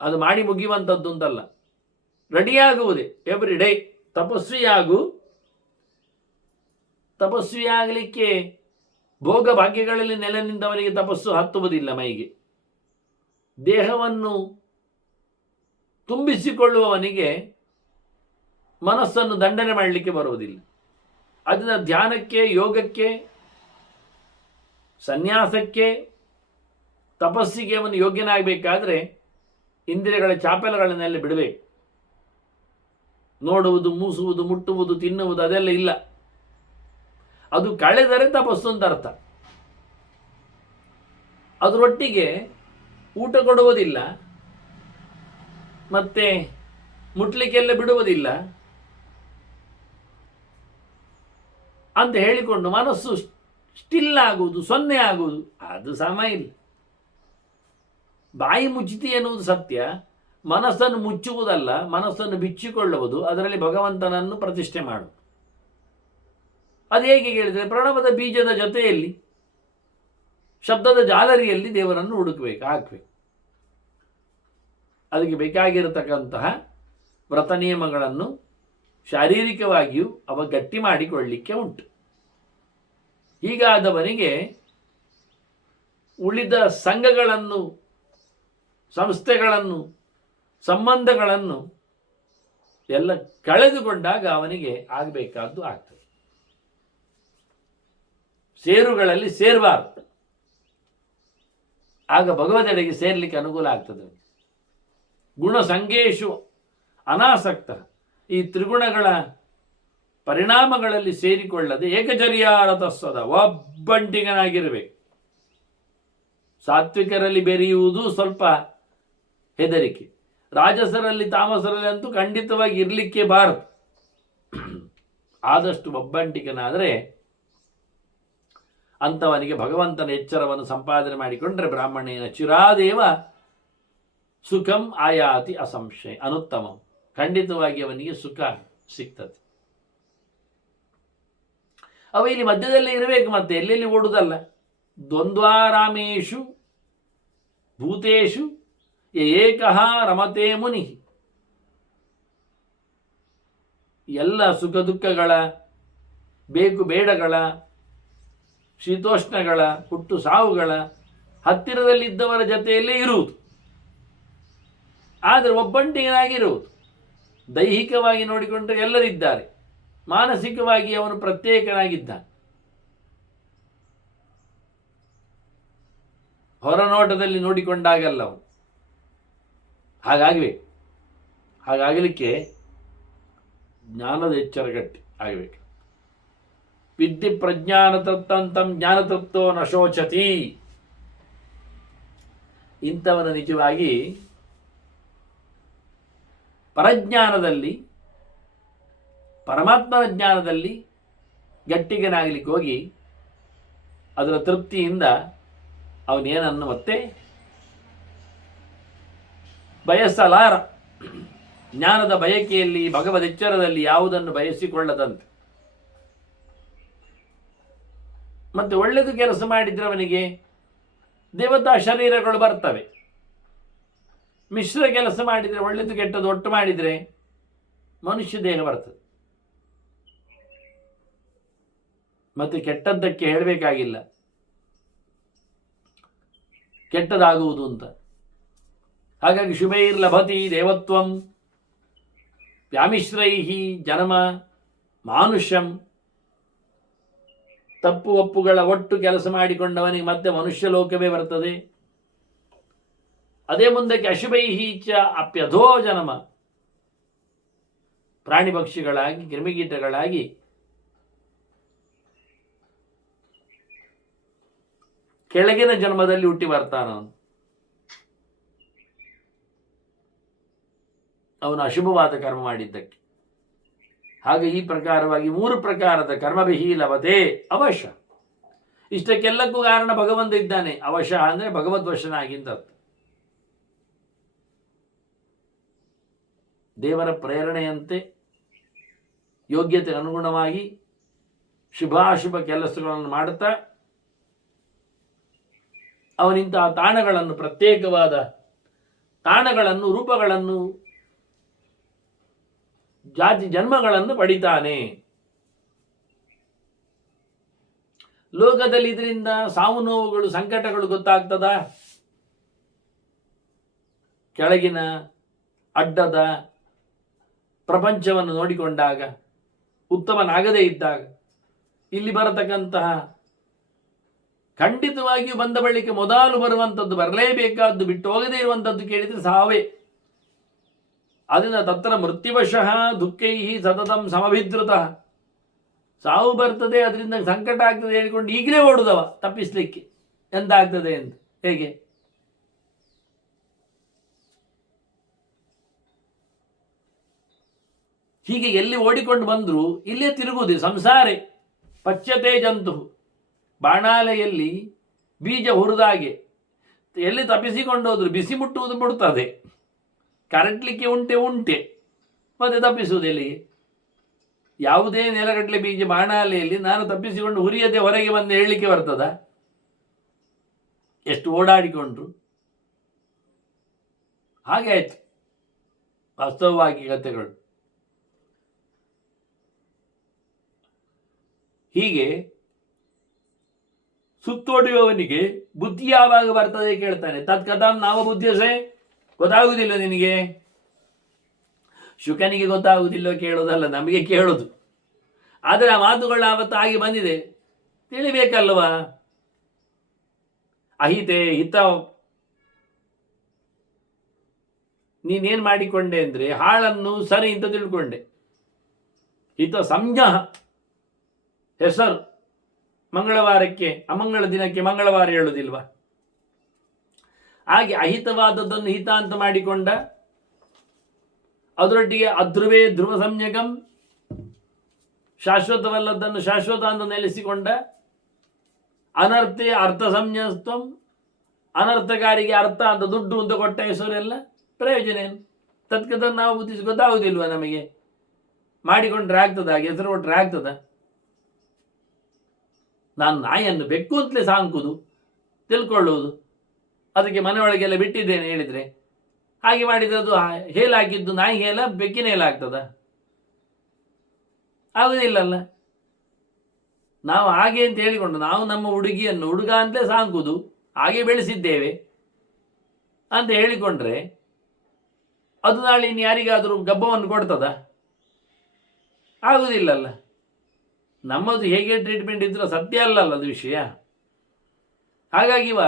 ಅದು ಮಾಡಿ ಮುಗಿಯುವಂಥದ್ದು ಅಂತಲ್ಲ, ರೆಡಿಯಾಗುವುದೇ ಎವ್ರಿ ಡೇ. ತಪಸ್ವಿಯಾಗಲಿಕ್ಕೆ ಭೋಗ ಭಾಗ್ಯಗಳಲ್ಲಿ ನೆಲೆ ನಿಂತವನಿಗೆ ತಪಸ್ಸು ಹತ್ತುವುದಿಲ್ಲ ಮೈಗೆ. ದೇಹವನ್ನು ತುಂಬಿಸಿಕೊಳ್ಳುವವನಿಗೆ ಮನಸ್ಸನ್ನು ದಂಡನೆ ಮಾಡಲಿಕ್ಕೆ ಬರುವುದಿಲ್ಲ. ಅದನ್ನ ಧ್ಯಾನಕ್ಕೆ, ಯೋಗಕ್ಕೆ, ಸನ್ಯಾಸಕ್ಕೆ, ತಪಸ್ಸಿಗೆ ಅವನು ಯೋಗ್ಯನಾಗಬೇಕಾದ್ರೆ ಇಂದ್ರಿಯಗಳ ಚಾಪಲಗಳನ್ನೆಲ್ಲ ಬಿಡಬೇಕು. ನೋಡುವುದು, ಮೂಸುವುದು, ಮುಟ್ಟುವುದು, ತಿನ್ನುವುದು ಅದೆಲ್ಲ ಇಲ್ಲ. ಅದು ಕಳೆದರೆ ತಪಸ್ಸು ಅಂತ ಅರ್ಥ. ಅದರೊಟ್ಟಿಗೆ ಊಟ ಕೊಡುವುದಿಲ್ಲ, ಮತ್ತೆ ಮುಟ್ಲಿಕ್ಕೆಲ್ಲ ಬಿಡುವುದಿಲ್ಲ ಅಂತ ಹೇಳಿಕೊಂಡು ಮನಸ್ಸು ಸ್ಟಿಲ್ ಆಗುವುದು, ಸೊನ್ನೆ ಆಗುವುದು, ಅದು ಸಮ ಇಲ್ಲ. ಬಾಯಿ ಮುಚ್ಚಿತಿ ಎನ್ನುವುದು ಸತ್ಯ, ಮನಸ್ಸನ್ನು ಮುಚ್ಚುವುದಲ್ಲ, ಮನಸ್ಸನ್ನು ಬಿಚ್ಚಿಕೊಳ್ಳುವುದು, ಅದರಲ್ಲಿ ಭಗವಂತನನ್ನು ಪ್ರತಿಷ್ಠೆ ಮಾಡುವುದು. ಅದು ಹೇಗೆ ಕೇಳಿದರೆ, ಪ್ರಣವದ ಬೀಜದ ಜೊತೆಯಲ್ಲಿ ಶಬ್ದದ ಜಾಲರಿಯಲ್ಲಿ ದೇವರನ್ನು ಹುಡುಕಬೇಕು, ಹಾಕಬೇಕು. ಅದಕ್ಕೆ ಬೇಕಾಗಿರತಕ್ಕಂತಹ ವ್ರತ ನಿಯಮಗಳನ್ನು ಶಾರೀರಿಕವಾಗಿಯೂ ಅವ ಗಟ್ಟಿ ಮಾಡಿಕೊಳ್ಳಲಿಕ್ಕೆ ಉಂಟು. ಹೀಗಾದವನಿಗೆ ಉಳಿದ ಸಂಘಗಳನ್ನು, ಸಂಸ್ಥೆಗಳನ್ನು, ಸಂಬಂಧಗಳನ್ನು ಎಲ್ಲ ಕಳೆದುಕೊಂಡಾಗ ಅವನಿಗೆ ಆಗಬೇಕಾದ್ದು ಆಗ್ತದೆ. ಸೇರುಗಳಲ್ಲಿ ಸೇರಬಾರ್ದು, ಆಗ ಭಗವದೆಡೆಗೆ ಸೇರ್ಲಿಕ್ಕೆ ಅನುಕೂಲ ಆಗ್ತದೆ. ಗುಣ ಸಂಗೇಶು ಅನಾಸಕ್ತ, ಈ ತ್ರಿಗುಣಗಳ ಪರಿಣಾಮಗಳಲ್ಲಿ ಸೇರಿಕೊಳ್ಳದೆ ಏಕಚರ್ಯಾರತಸ್ಸದ ಒಬ್ಬಂಟಿಗನಾಗಿರಬೇಕು. ಸಾತ್ವಿಕರಲ್ಲಿ ಬೆರೆಯುವುದು ಸ್ವಲ್ಪ ಹೆದರಿಕೆ, ರಾಜಸರಲ್ಲಿ ತಾಮಸರಲ್ಲಿ ಅಂತೂ ಖಂಡಿತವಾಗಿ ಇರಲಿಕ್ಕೆ ಬಾರದು. ಆದಷ್ಟು ಒಬ್ಬಂಟಿಗನಾದರೆ ಅಂಥವನಿಗೆ ಭಗವಂತನ ಎಚ್ಚರವನ್ನು ಸಂಪಾದನೆ ಮಾಡಿಕೊಂಡ್ರೆ ಬ್ರಾಹ್ಮಣೇನ ಚಿರಾದೇವ ಸುಖಂ ಆಯಾತಿ ಅಸಂಶಯ ಅನುತ್ತಮಂ, ಖಂಡಿತವಾಗಿ ಅವನಿಗೆ ಸುಖ ಸಿಗ್ತದೆ. ಅವ ಇಲ್ಲಿ ಮಧ್ಯದಲ್ಲಿ ಇರಬೇಕು, ಮತ್ತೆ ಎಲ್ಲೆಲ್ಲಿ ಓಡುವುದಲ್ಲ. ದ್ವಂದ್ವಾರಾಮೇಶು ಭೂತೇಶು ಏಕಃ ರಮತೆ ಮುನಿ. ಎಲ್ಲ ಸುಖ ದುಃಖಗಳ, ಬೇಕು ಬೇಡಗಳ, ಶೀತೋಷ್ಣಗಳ, ಹುಟ್ಟು ಸಾವುಗಳ ಹತ್ತಿರದಲ್ಲಿದ್ದವರ ಜೊತೆಯಲ್ಲೇ ಇರುವುದು, ಆದರೆ ಒಬ್ಬಂಟಿಗನಾಗಿರುವುದು. ದೈಹಿಕವಾಗಿ ನೋಡಿಕೊಂಡ್ರೆ ಎಲ್ಲರಿದ್ದಾರೆ, ಮಾನಸಿಕವಾಗಿ ಅವನು ಪ್ರತ್ಯೇಕನಾಗಿದ್ದಾನೆ. ಹೊರನೋಟದಲ್ಲಿ ನೋಡಿಕೊಂಡಾಗಲ್ಲ ಅವನು ಹಾಗಾಗಬೇಕು. ಹಾಗಾಗಲಿಕ್ಕೆ ಜ್ಞಾನದ ಎಚ್ಚರಗಟ್ಟಿ ಆಗಬೇಕು. ವಿದ್ಯೆ ಪ್ರಜ್ಞಾನತೃಪ್ತಂತಂ ಜ್ಞಾನತೃಪ್ತೋ ನ ಶೋಚತಿ. ಇಂಥವನ ನಿಜವಾಗಿ ಪರಜ್ಞಾನದಲ್ಲಿ, ಪರಮಾತ್ಮನ ಜ್ಞಾನದಲ್ಲಿ ಗಟ್ಟಿಗನಾಗಲಿಕ್ಕೆ ಹೋಗಿ ಅದರ ತೃಪ್ತಿಯಿಂದ ಅವನೇನನ್ನು ಮತ್ತೆ ಬಯಸಲಾರ. ಜ್ಞಾನದ ಬಯಕೆಯಲ್ಲಿ, ಭಗವದೆಚ್ಚರದಲ್ಲಿ ಯಾವುದನ್ನು ಬಯಸಿಕೊಳ್ಳದಂತೆ. ಮತ್ತೆ ಒಳ್ಳೆಯದು ಕೆಲಸ ಮಾಡಿದ್ರೆ ಅವನಿಗೆ ದೇವತಾ ಶರೀರಗಳು ಬರ್ತವೆ. ಮಿಶ್ರ ಕೆಲಸ ಮಾಡಿದರೆ, ಒಳ್ಳೆಯದು ಕೆಟ್ಟದ್ದು ಒಟ್ಟು ಮಾಡಿದರೆ ಮನುಷ್ಯ ದೇಹ ಬರ್ತದೆ. ಮತ್ತೆ ಕೆಟ್ಟದ್ದಕ್ಕೆ ಹೇಳಬೇಕಾಗಿಲ್ಲ, ಕೆಟ್ಟದಾಗುವುದು ಅಂತ. ಹಾಗಾಗಿ ಶುಭೈರ್ಲಭತಿ ದೇವತ್ವಂ ವ್ಯಾಮಿಶ್ರೈಹಿ ಜನ್ಮ ಮಾನುಷ್ಯಂ. ತಪ್ಪು ಒಪ್ಪುಗಳ ಒಟ್ಟು ಕೆಲಸ ಮಾಡಿಕೊಂಡವನಿಗೆ ಮತ್ತೆ ಮನುಷ್ಯ ಲೋಕವೇ ಬರ್ತದೆ. ಅದೇ ಮುಂದಕ್ಕೆ ಅಶುಭೈಹಿ ಚ ಅಪ್ಯಧೋ ಜನ್ಮ, ಪ್ರಾಣಿ ಪಕ್ಷಿಗಳಾಗಿ, ಕ್ರಿಮಿಕೀಟಗಳಾಗಿ ಕೆಳಗಿನ ಜನ್ಮದಲ್ಲಿ ಹುಟ್ಟಿ ಬರ್ತಾನವನು. ಅವನು ಅಶುಭವಾದ ಕರ್ಮ ಮಾಡಿದ್ದಕ್ಕೆ. ಹಾಗೆ ಈ ಪ್ರಕಾರವಾಗಿ 3 ಪ್ರಕಾರದ ಕರ್ಮಭಿಹಿ ಲಭತೆ ಅವಶ. ಇಷ್ಟಕ್ಕೆಲ್ಲಕ್ಕೂ ಕಾರಣ ಭಗವಂತ ಇದ್ದಾನೆ. ಅವಶ ಅಂದರೆ ಭಗವದ್ವಶನಾಗಿಂತ. ದೇವರ ಪ್ರೇರಣೆಯಂತೆ ಯೋಗ್ಯತೆ ಅನುಗುಣವಾಗಿ ಶುಭಾಶುಭ ಕೆಲಸಗಳನ್ನು ಮಾಡುತ್ತಾ ಅವನಿಂತಹ ತಾಣಗಳನ್ನು, ಪ್ರತ್ಯೇಕವಾದ ತಾಣಗಳನ್ನು, ರೂಪಗಳನ್ನು, ಜಾತಿ ಜನ್ಮಗಳನ್ನು ಪಡಿತಾನೆ. ಲೋಕದಲ್ಲಿ ಇದರಿಂದ ಸಾವು ನೋವುಗಳು, ಸಂಕಟಗಳು ಗೊತ್ತಾಗ್ತದ? ಕೆಳಗಿನ ಅಡ್ಡದ ಪ್ರಪಂಚವನ್ನು ನೋಡಿಕೊಂಡಾಗ, ಉತ್ತಮನಾಗದೇ ಇದ್ದಾಗ, ಇಲ್ಲಿ ಬರತಕ್ಕಂತಹ ಖಂಡಿತವಾಗಿಯೂ ಬಂದ ಬಳಿಕ ಮೊದಲು ಬರುವಂಥದ್ದು, ಬರಲೇಬೇಕಾದ್ದು, ಬಿಟ್ಟು ಹೋಗದೇ ಇರುವಂಥದ್ದು ಕೇಳಿದರೆ ಸಾವೇ. ಅದರಿಂದ ತತ್ರ ಮೃತ್ಯುವಶಃ ದುಃಖೈಹಿ ಸತತಂ ಸಮಭಿದ್ರುತ. ಸಾವು ಬರ್ತದೆ, ಅದರಿಂದ ಸಂಕಟ ಆಗ್ತದೆ ಹೇಳಿಕೊಂಡು ಈಗಲೇ ಓಡುದವ ತಪ್ಪಿಸ್ಲಿಕ್ಕೆ. ಎಂತಾಗ್ತದೆ ಅಂತ ಹೇಗೆ? ಹೀಗೆ ಎಲ್ಲಿ ಓಡಿಕೊಂಡು ಬಂದರೂ ಇಲ್ಲೇ ತಿರುಗುವುದೇ ಸಂಸಾರೇ. ಪಚ್ಯತೆ ಜಂತು, ಬಾಣಾಲೆಯಲ್ಲಿ ಬೀಜ ಹುರಿದಾಗೆ ಎಲ್ಲಿ ತಪ್ಪಿಸಿಕೊಂಡೋದ್ರು ಬಿಸಿ ಮುಟ್ಟುವುದು ಬಿಡ್ತದೆ. ಕರಟ್ಲಿಕ್ಕೆ ಉಂಟೆ ಮತ್ತೆ ತಪ್ಪಿಸುವುದು ಎಲ್ಲಿಗೆ? ಯಾವುದೇ ನೆಲಗಡಲೆ ಬೀಜ ಬಾಣಾಲೆಯಲ್ಲಿ ನಾನು ತಪ್ಪಿಸಿಕೊಂಡು ಹುರಿಯದೆ ಹೊರಗೆ ಬಂದು ಹೇಳಲಿಕ್ಕೆ ಬರ್ತದ? ಎಷ್ಟು ಓಡಾಡಿಕೊಂಡ್ರು. ಹಾಗೆ ಆಯ್ತು ವಾಸ್ತವವಾಗಿ ಕಥೆಗಳು. ಹೀಗೆ ಸುತ್ತೋಡಿಯುವವನಿಗೆ ಬುದ್ಧಿ ಯಾವಾಗ ಬರ್ತದೆ ಕೇಳ್ತಾನೆ. ತತ್ಕಥಾಂ ನಾವು ಬುದ್ಧಿಸೆ, ಗೊತ್ತಾಗುವುದಿಲ್ಲ ನಿನಗೆ? ಶುಕನಿಗೆ ಗೊತ್ತಾಗುವುದಿಲ್ಲ ಕೇಳೋದಲ್ಲ, ನಮಗೆ ಕೇಳೋದು. ಆದರೆ ಆ ಮಾತುಗಳು ಆವತ್ತು ಆಗಿ ಬಂದಿದೆ, ತಿಳಿಬೇಕಲ್ವಾ? ಅಹಿತೆ ಹಿತ ನೀನೇನು ಮಾಡಿಕೊಂಡೆ ಅಂದರೆ ಹಾಳನ್ನು ಸರಿ ಅಂತ ತಿಳ್ಕೊಂಡೆ. ಹಿತ ಸಂಜ್ಞ ಹೆಸರು, ಮಂಗಳವಾರಕ್ಕೆ ಅಮಂಗಳ ದಿನಕ್ಕೆ ಮಂಗಳವಾರ ಹೇಳುವುದಿಲ್ವಾ? ಹಾಗೆ ಅಹಿತವಾದದ್ದನ್ನು ಹಿತ ಅಂತ ಮಾಡಿಕೊಂಡ, ಅದರೊಟ್ಟಿಗೆ ಅಧ್ರುವೇ ಧ್ರುವ ಸಂಜ್ಞಕಂ, ಶಾಶ್ವತವಲ್ಲದನ್ನು ಶಾಶ್ವತ ಅಂತ ನೆಲೆಸಿಕೊಂಡ, ಅನರ್ಥೆ ಅರ್ಥ ಸಂಜ್ಞಾತ್ವಂ, ಅನರ್ಥಕಾರಿಗೆ ಅರ್ಥ ಅಂತ ದುಡ್ಡು ಅಂತ ಕೊಟ್ಟ ಹೆಸರೆಲ್ಲ ಪ್ರಯೋಜನ ಏನು? ತತ್ಕಥನ್ನು ನಾವು ಬುದ್ಧಿಸಿ ಗೊತ್ತಾಗುವುದಿಲ್ವ ನಮಗೆ? ಮಾಡಿಕೊಂಡ್ರೆ ಆಗ್ತದ? ಹಾಗೆ ಹೆಸರು ಕೊಟ್ಟರೆ ಆಗ್ತದ? ನಾನು ನಾಯಿಯನ್ನು ಬೆಕ್ಕು ಅಂತಲೇ ಸಾಂಕುದು, ತಿಳ್ಕೊಳ್ಳುವುದು, ಅದಕ್ಕೆ ಮನೆಯೊಳಗೆಲ್ಲ ಬಿಟ್ಟಿದ್ದೇನೆ ಹೇಳಿದರೆ ಹಾಗೆ ಮಾಡಿದರೆ ಅದು ಹೇಲಾಕಿದ್ದು ನಾಯಿ ಹೇಲ ಬೆಕ್ಕಿನ ಹೇಲಾಗ್ತದ? ಆಗುದಿಲ್ಲಲ್ಲ. ನಾವು ಹಾಗೆ ಅಂತ ಹೇಳಿಕೊಂಡು ನಾವು ನಮ್ಮ ಹುಡುಗಿಯನ್ನು ಹುಡುಗ ಅಂತಲೇ ಸಾಂಕುದು, ಹಾಗೆ ಬೆಳೆಸಿದ್ದೇವೆ ಅಂತ ಹೇಳಿಕೊಂಡ್ರೆ ಅದು ನಾಳೆ ಇನ್ನು ಯಾರಿಗಾದರೂ ಗಬ್ಬವನ್ನು ಕೊಡ್ತದ? ಆಗುವುದಿಲ್ಲಲ್ಲ. ನಮ್ಮದು ಹೇಗೆ ಟ್ರೀಟ್ಮೆಂಟ್ ಇದ್ರೂ ಸತ್ಯ ಅಲ್ಲಲ್ಲ ಅದು ವಿಷಯ. ಹಾಗಾಗಿವ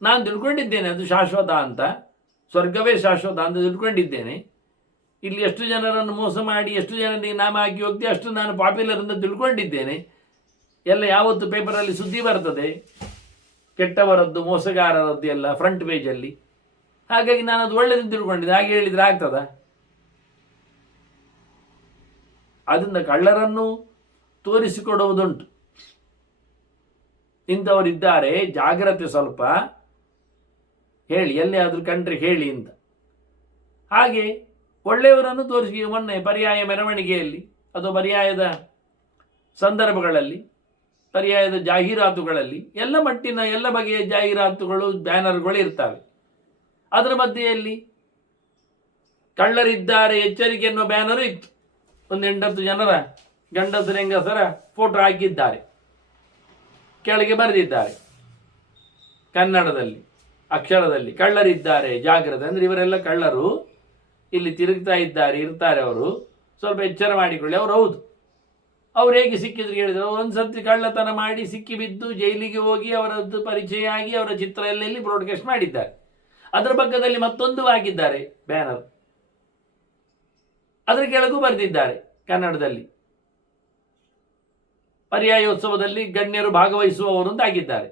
ನಾನು ತಿಳ್ಕೊಂಡಿದ್ದೇನೆ ಅದು ಶಾಶ್ವತ ಅಂತ, ಸ್ವರ್ಗವೇ ಶಾಶ್ವತ ಅಂತ ತಿಳ್ಕೊಂಡಿದ್ದೇನೆ. ಇಲ್ಲಿ ಎಷ್ಟು ಜನರನ್ನು ಮೋಸ ಮಾಡಿ ಎಷ್ಟು ಜನರಿಗೆ ನಾಮ ಹಾಕಿ ಹೋಗ್ತೀವಿ ಅಷ್ಟು ನಾನು ಪಾಪ್ಯುಲರ್ ಅಂತ ತಿಳ್ಕೊಂಡಿದ್ದೇನೆ. ಎಲ್ಲ ಯಾವತ್ತು ಪೇಪರಲ್ಲಿ ಸುದ್ದಿ ಬರ್ತದೆ ಕೆಟ್ಟವರದ್ದು ಮೋಸಗಾರರದ್ದು ಎಲ್ಲ ಫ್ರಂಟ್ ಪೇಜಲ್ಲಿ. ಹಾಗಾಗಿ ನಾನು ಅದು ಒಳ್ಳೆಯದನ್ನು ತಿಳ್ಕೊಂಡಿದ್ದೆ. ಹಾಗೆ ಹೇಳಿದರೆ ಆಗ್ತದ? ಅದರಿಂದ ಕಳ್ಳರನ್ನು ತೋರಿಸಿಕೊಡುವುದುಂಟು. ಇಂಥವರಿದ್ದಾರೆ, ಜಾಗ್ರತೆ ಸ್ವಲ್ಪ ಹೇಳಿ, ಎಲ್ಲಿ ಆದರೂ ಕಂಡ್ರೆ ಹೇಳಿ ಅಂತ. ಹಾಗೆ ಒಳ್ಳೆಯವರನ್ನು ತೋರಿಸಿ, ಮೊನ್ನೆ ಪರ್ಯಾಯ ಮೆರವಣಿಗೆಯಲ್ಲಿ ಅಥವಾ ಪರ್ಯಾಯದ ಸಂದರ್ಭಗಳಲ್ಲಿ, ಪರ್ಯಾಯದ ಜಾಹೀರಾತುಗಳಲ್ಲಿ ಎಲ್ಲ ಮಟ್ಟಿನ ಎಲ್ಲ ಬಗೆಯ ಜಾಹೀರಾತುಗಳು ಬ್ಯಾನರ್ಗಳು ಇರ್ತವೆ. ಅದರ ಮಧ್ಯೆಯಲ್ಲಿ ಕಳ್ಳರಿದ್ದಾರೆ ಎಚ್ಚರಿಕೆ ಎನ್ನುವ ಬ್ಯಾನರು ಇತ್ತು. ಒಂದು 8 ಜನರ ಗಂಡಸರ ಹೆಂಗಸರ ಫೋಟೋ ಹಾಕಿದ್ದಾರೆ, ಕೆಳಗೆ ಬರೆದಿದ್ದಾರೆ ಕನ್ನಡದಲ್ಲಿ ಅಕ್ಷರದಲ್ಲಿ, ಕಳ್ಳರಿದ್ದಾರೆ ಜಾಗ್ರತೆ. ಅಂದರೆ ಇವರೆಲ್ಲ ಕಳ್ಳರು, ಇಲ್ಲಿ ತಿರುಗ್ತಾ ಇರ್ತಾರೆ, ಅವರು ಸ್ವಲ್ಪ ಎಚ್ಚರ ಮಾಡಿಕೊಳ್ಳಿ. ಅವರು ಹೌದು, ಅವ್ರು ಹೇಗೆ ಸಿಕ್ಕಿದ್ರು ಹೇಳಿದ್ರು, ಒಂದು ಸರ್ತಿ ಕಳ್ಳತನ ಮಾಡಿ ಸಿಕ್ಕಿ ಬಿದ್ದು ಜೈಲಿಗೆ ಹೋಗಿ ಅವರದ್ದು ಪರಿಚಯ ಆಗಿ ಅವರ ಚಿತ್ರ ಎಲ್ಲ ಇಲ್ಲಿ ಬ್ರಾಡ್ಕಾಸ್ಟ್ ಮಾಡಿದ್ದಾರೆ. ಅದರ ಪಕ್ಕದಲ್ಲಿ ಮತ್ತೊಂದು ಹಾಕಿದ್ದಾರೆ ಬ್ಯಾನರ್, ಅದರ ಕೆಳಗೂ ಬರೆದಿದ್ದಾರೆ ಕನ್ನಡದಲ್ಲಿ, ಪರ್ಯಾಯೋತ್ಸವದಲ್ಲಿ ಗಣ್ಯರು ಭಾಗವಹಿಸುವವರು ಅಂತ ಆಗಿದ್ದಾರೆ.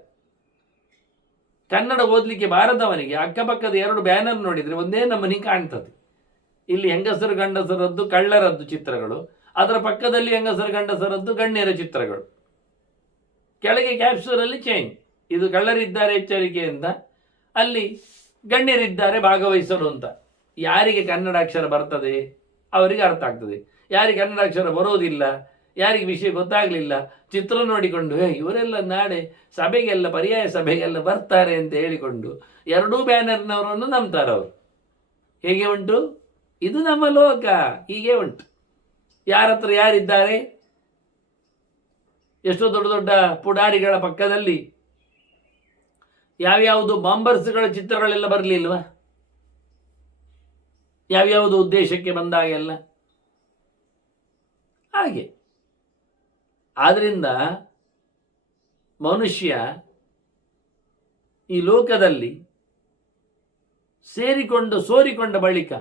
ಕನ್ನಡ ಓದಲಿಕ್ಕೆ ಬಾರದವನಿಗೆ ಅಕ್ಕಪಕ್ಕದ 2 ಬ್ಯಾನರ್ ನೋಡಿದರೆ ಒಂದೇ ನಮೂನಿ ಕಾಣ್ತದೆ. ಇಲ್ಲಿ ಹೆಂಗಸರು ಗಂಡಸರದ್ದು ಕಳ್ಳರದ್ದು ಚಿತ್ರಗಳು, ಅದರ ಪಕ್ಕದಲ್ಲಿ ಹೆಂಗಸರು ಗಂಡಸರದ್ದು ಗಣ್ಯರ ಚಿತ್ರಗಳು, ಕೆಳಗೆ ಕ್ಯಾಪ್ಸೂರಲ್ಲಿ ಚೇಂಜ್. ಇದು ಕಳ್ಳರಿದ್ದಾರೆ ಎಚ್ಚರಿಕೆಯಿಂದ, ಅಲ್ಲಿ ಗಣ್ಯರಿದ್ದಾರೆ ಭಾಗವಹಿಸಲು ಅಂತ. ಯಾರಿಗೆ ಕನ್ನಡ ಅಕ್ಷರ ಬರ್ತದೆ ಅವರಿಗೆ ಅರ್ಥ ಆಗ್ತದೆ, ಯಾರಿಗೆ ಕನ್ನಡ ಅಕ್ಷರ ಬರೋದಿಲ್ಲ, ಯಾರಿಗೆ ವಿಷಯ ಗೊತ್ತಾಗಲಿಲ್ಲ, ಚಿತ್ರ ನೋಡಿಕೊಂಡು ಇವರೆಲ್ಲ ನಾಳೆ ಸಭೆಗೆಲ್ಲ ಪರ್ಯಾಯ ಸಭೆಗೆಲ್ಲ ಬರ್ತಾರೆ ಅಂತ ಹೇಳಿಕೊಂಡು 2 ಬ್ಯಾನರ್ನವರನ್ನು ನಂಬ್ತಾರೆ ಅವರು. ಹೇಗೆ ಉಂಟು ಇದು ನಮ್ಮ ಲೋಕ, ಹೀಗೆ ಉಂಟು. ಯಾರ ಹತ್ರ ಯಾರಿದ್ದಾರೆ, ಎಷ್ಟೋ ದೊಡ್ಡ ದೊಡ್ಡ ಪುಡಾರಿಗಳ ಪಕ್ಕದಲ್ಲಿ ಯಾವ್ಯಾವುದು ಬಾಂಬರ್ಸ್ಗಳ ಚಿತ್ರಗಳೆಲ್ಲ ಬರಲಿಲ್ವಾ, ಯಾವ್ಯಾವುದು ಉದ್ದೇಶಕ್ಕೆ ಬಂದಾಗೆಲ್ಲ ಹಾಗೆ. ಆದ್ರಿಂದ ಮನುಷ್ಯ ಈ ಲೋಕದಲ್ಲಿ ಸೇರಿಕೊಂಡು ಸೋರಿಕೊಂಡ ಬಳಿಕ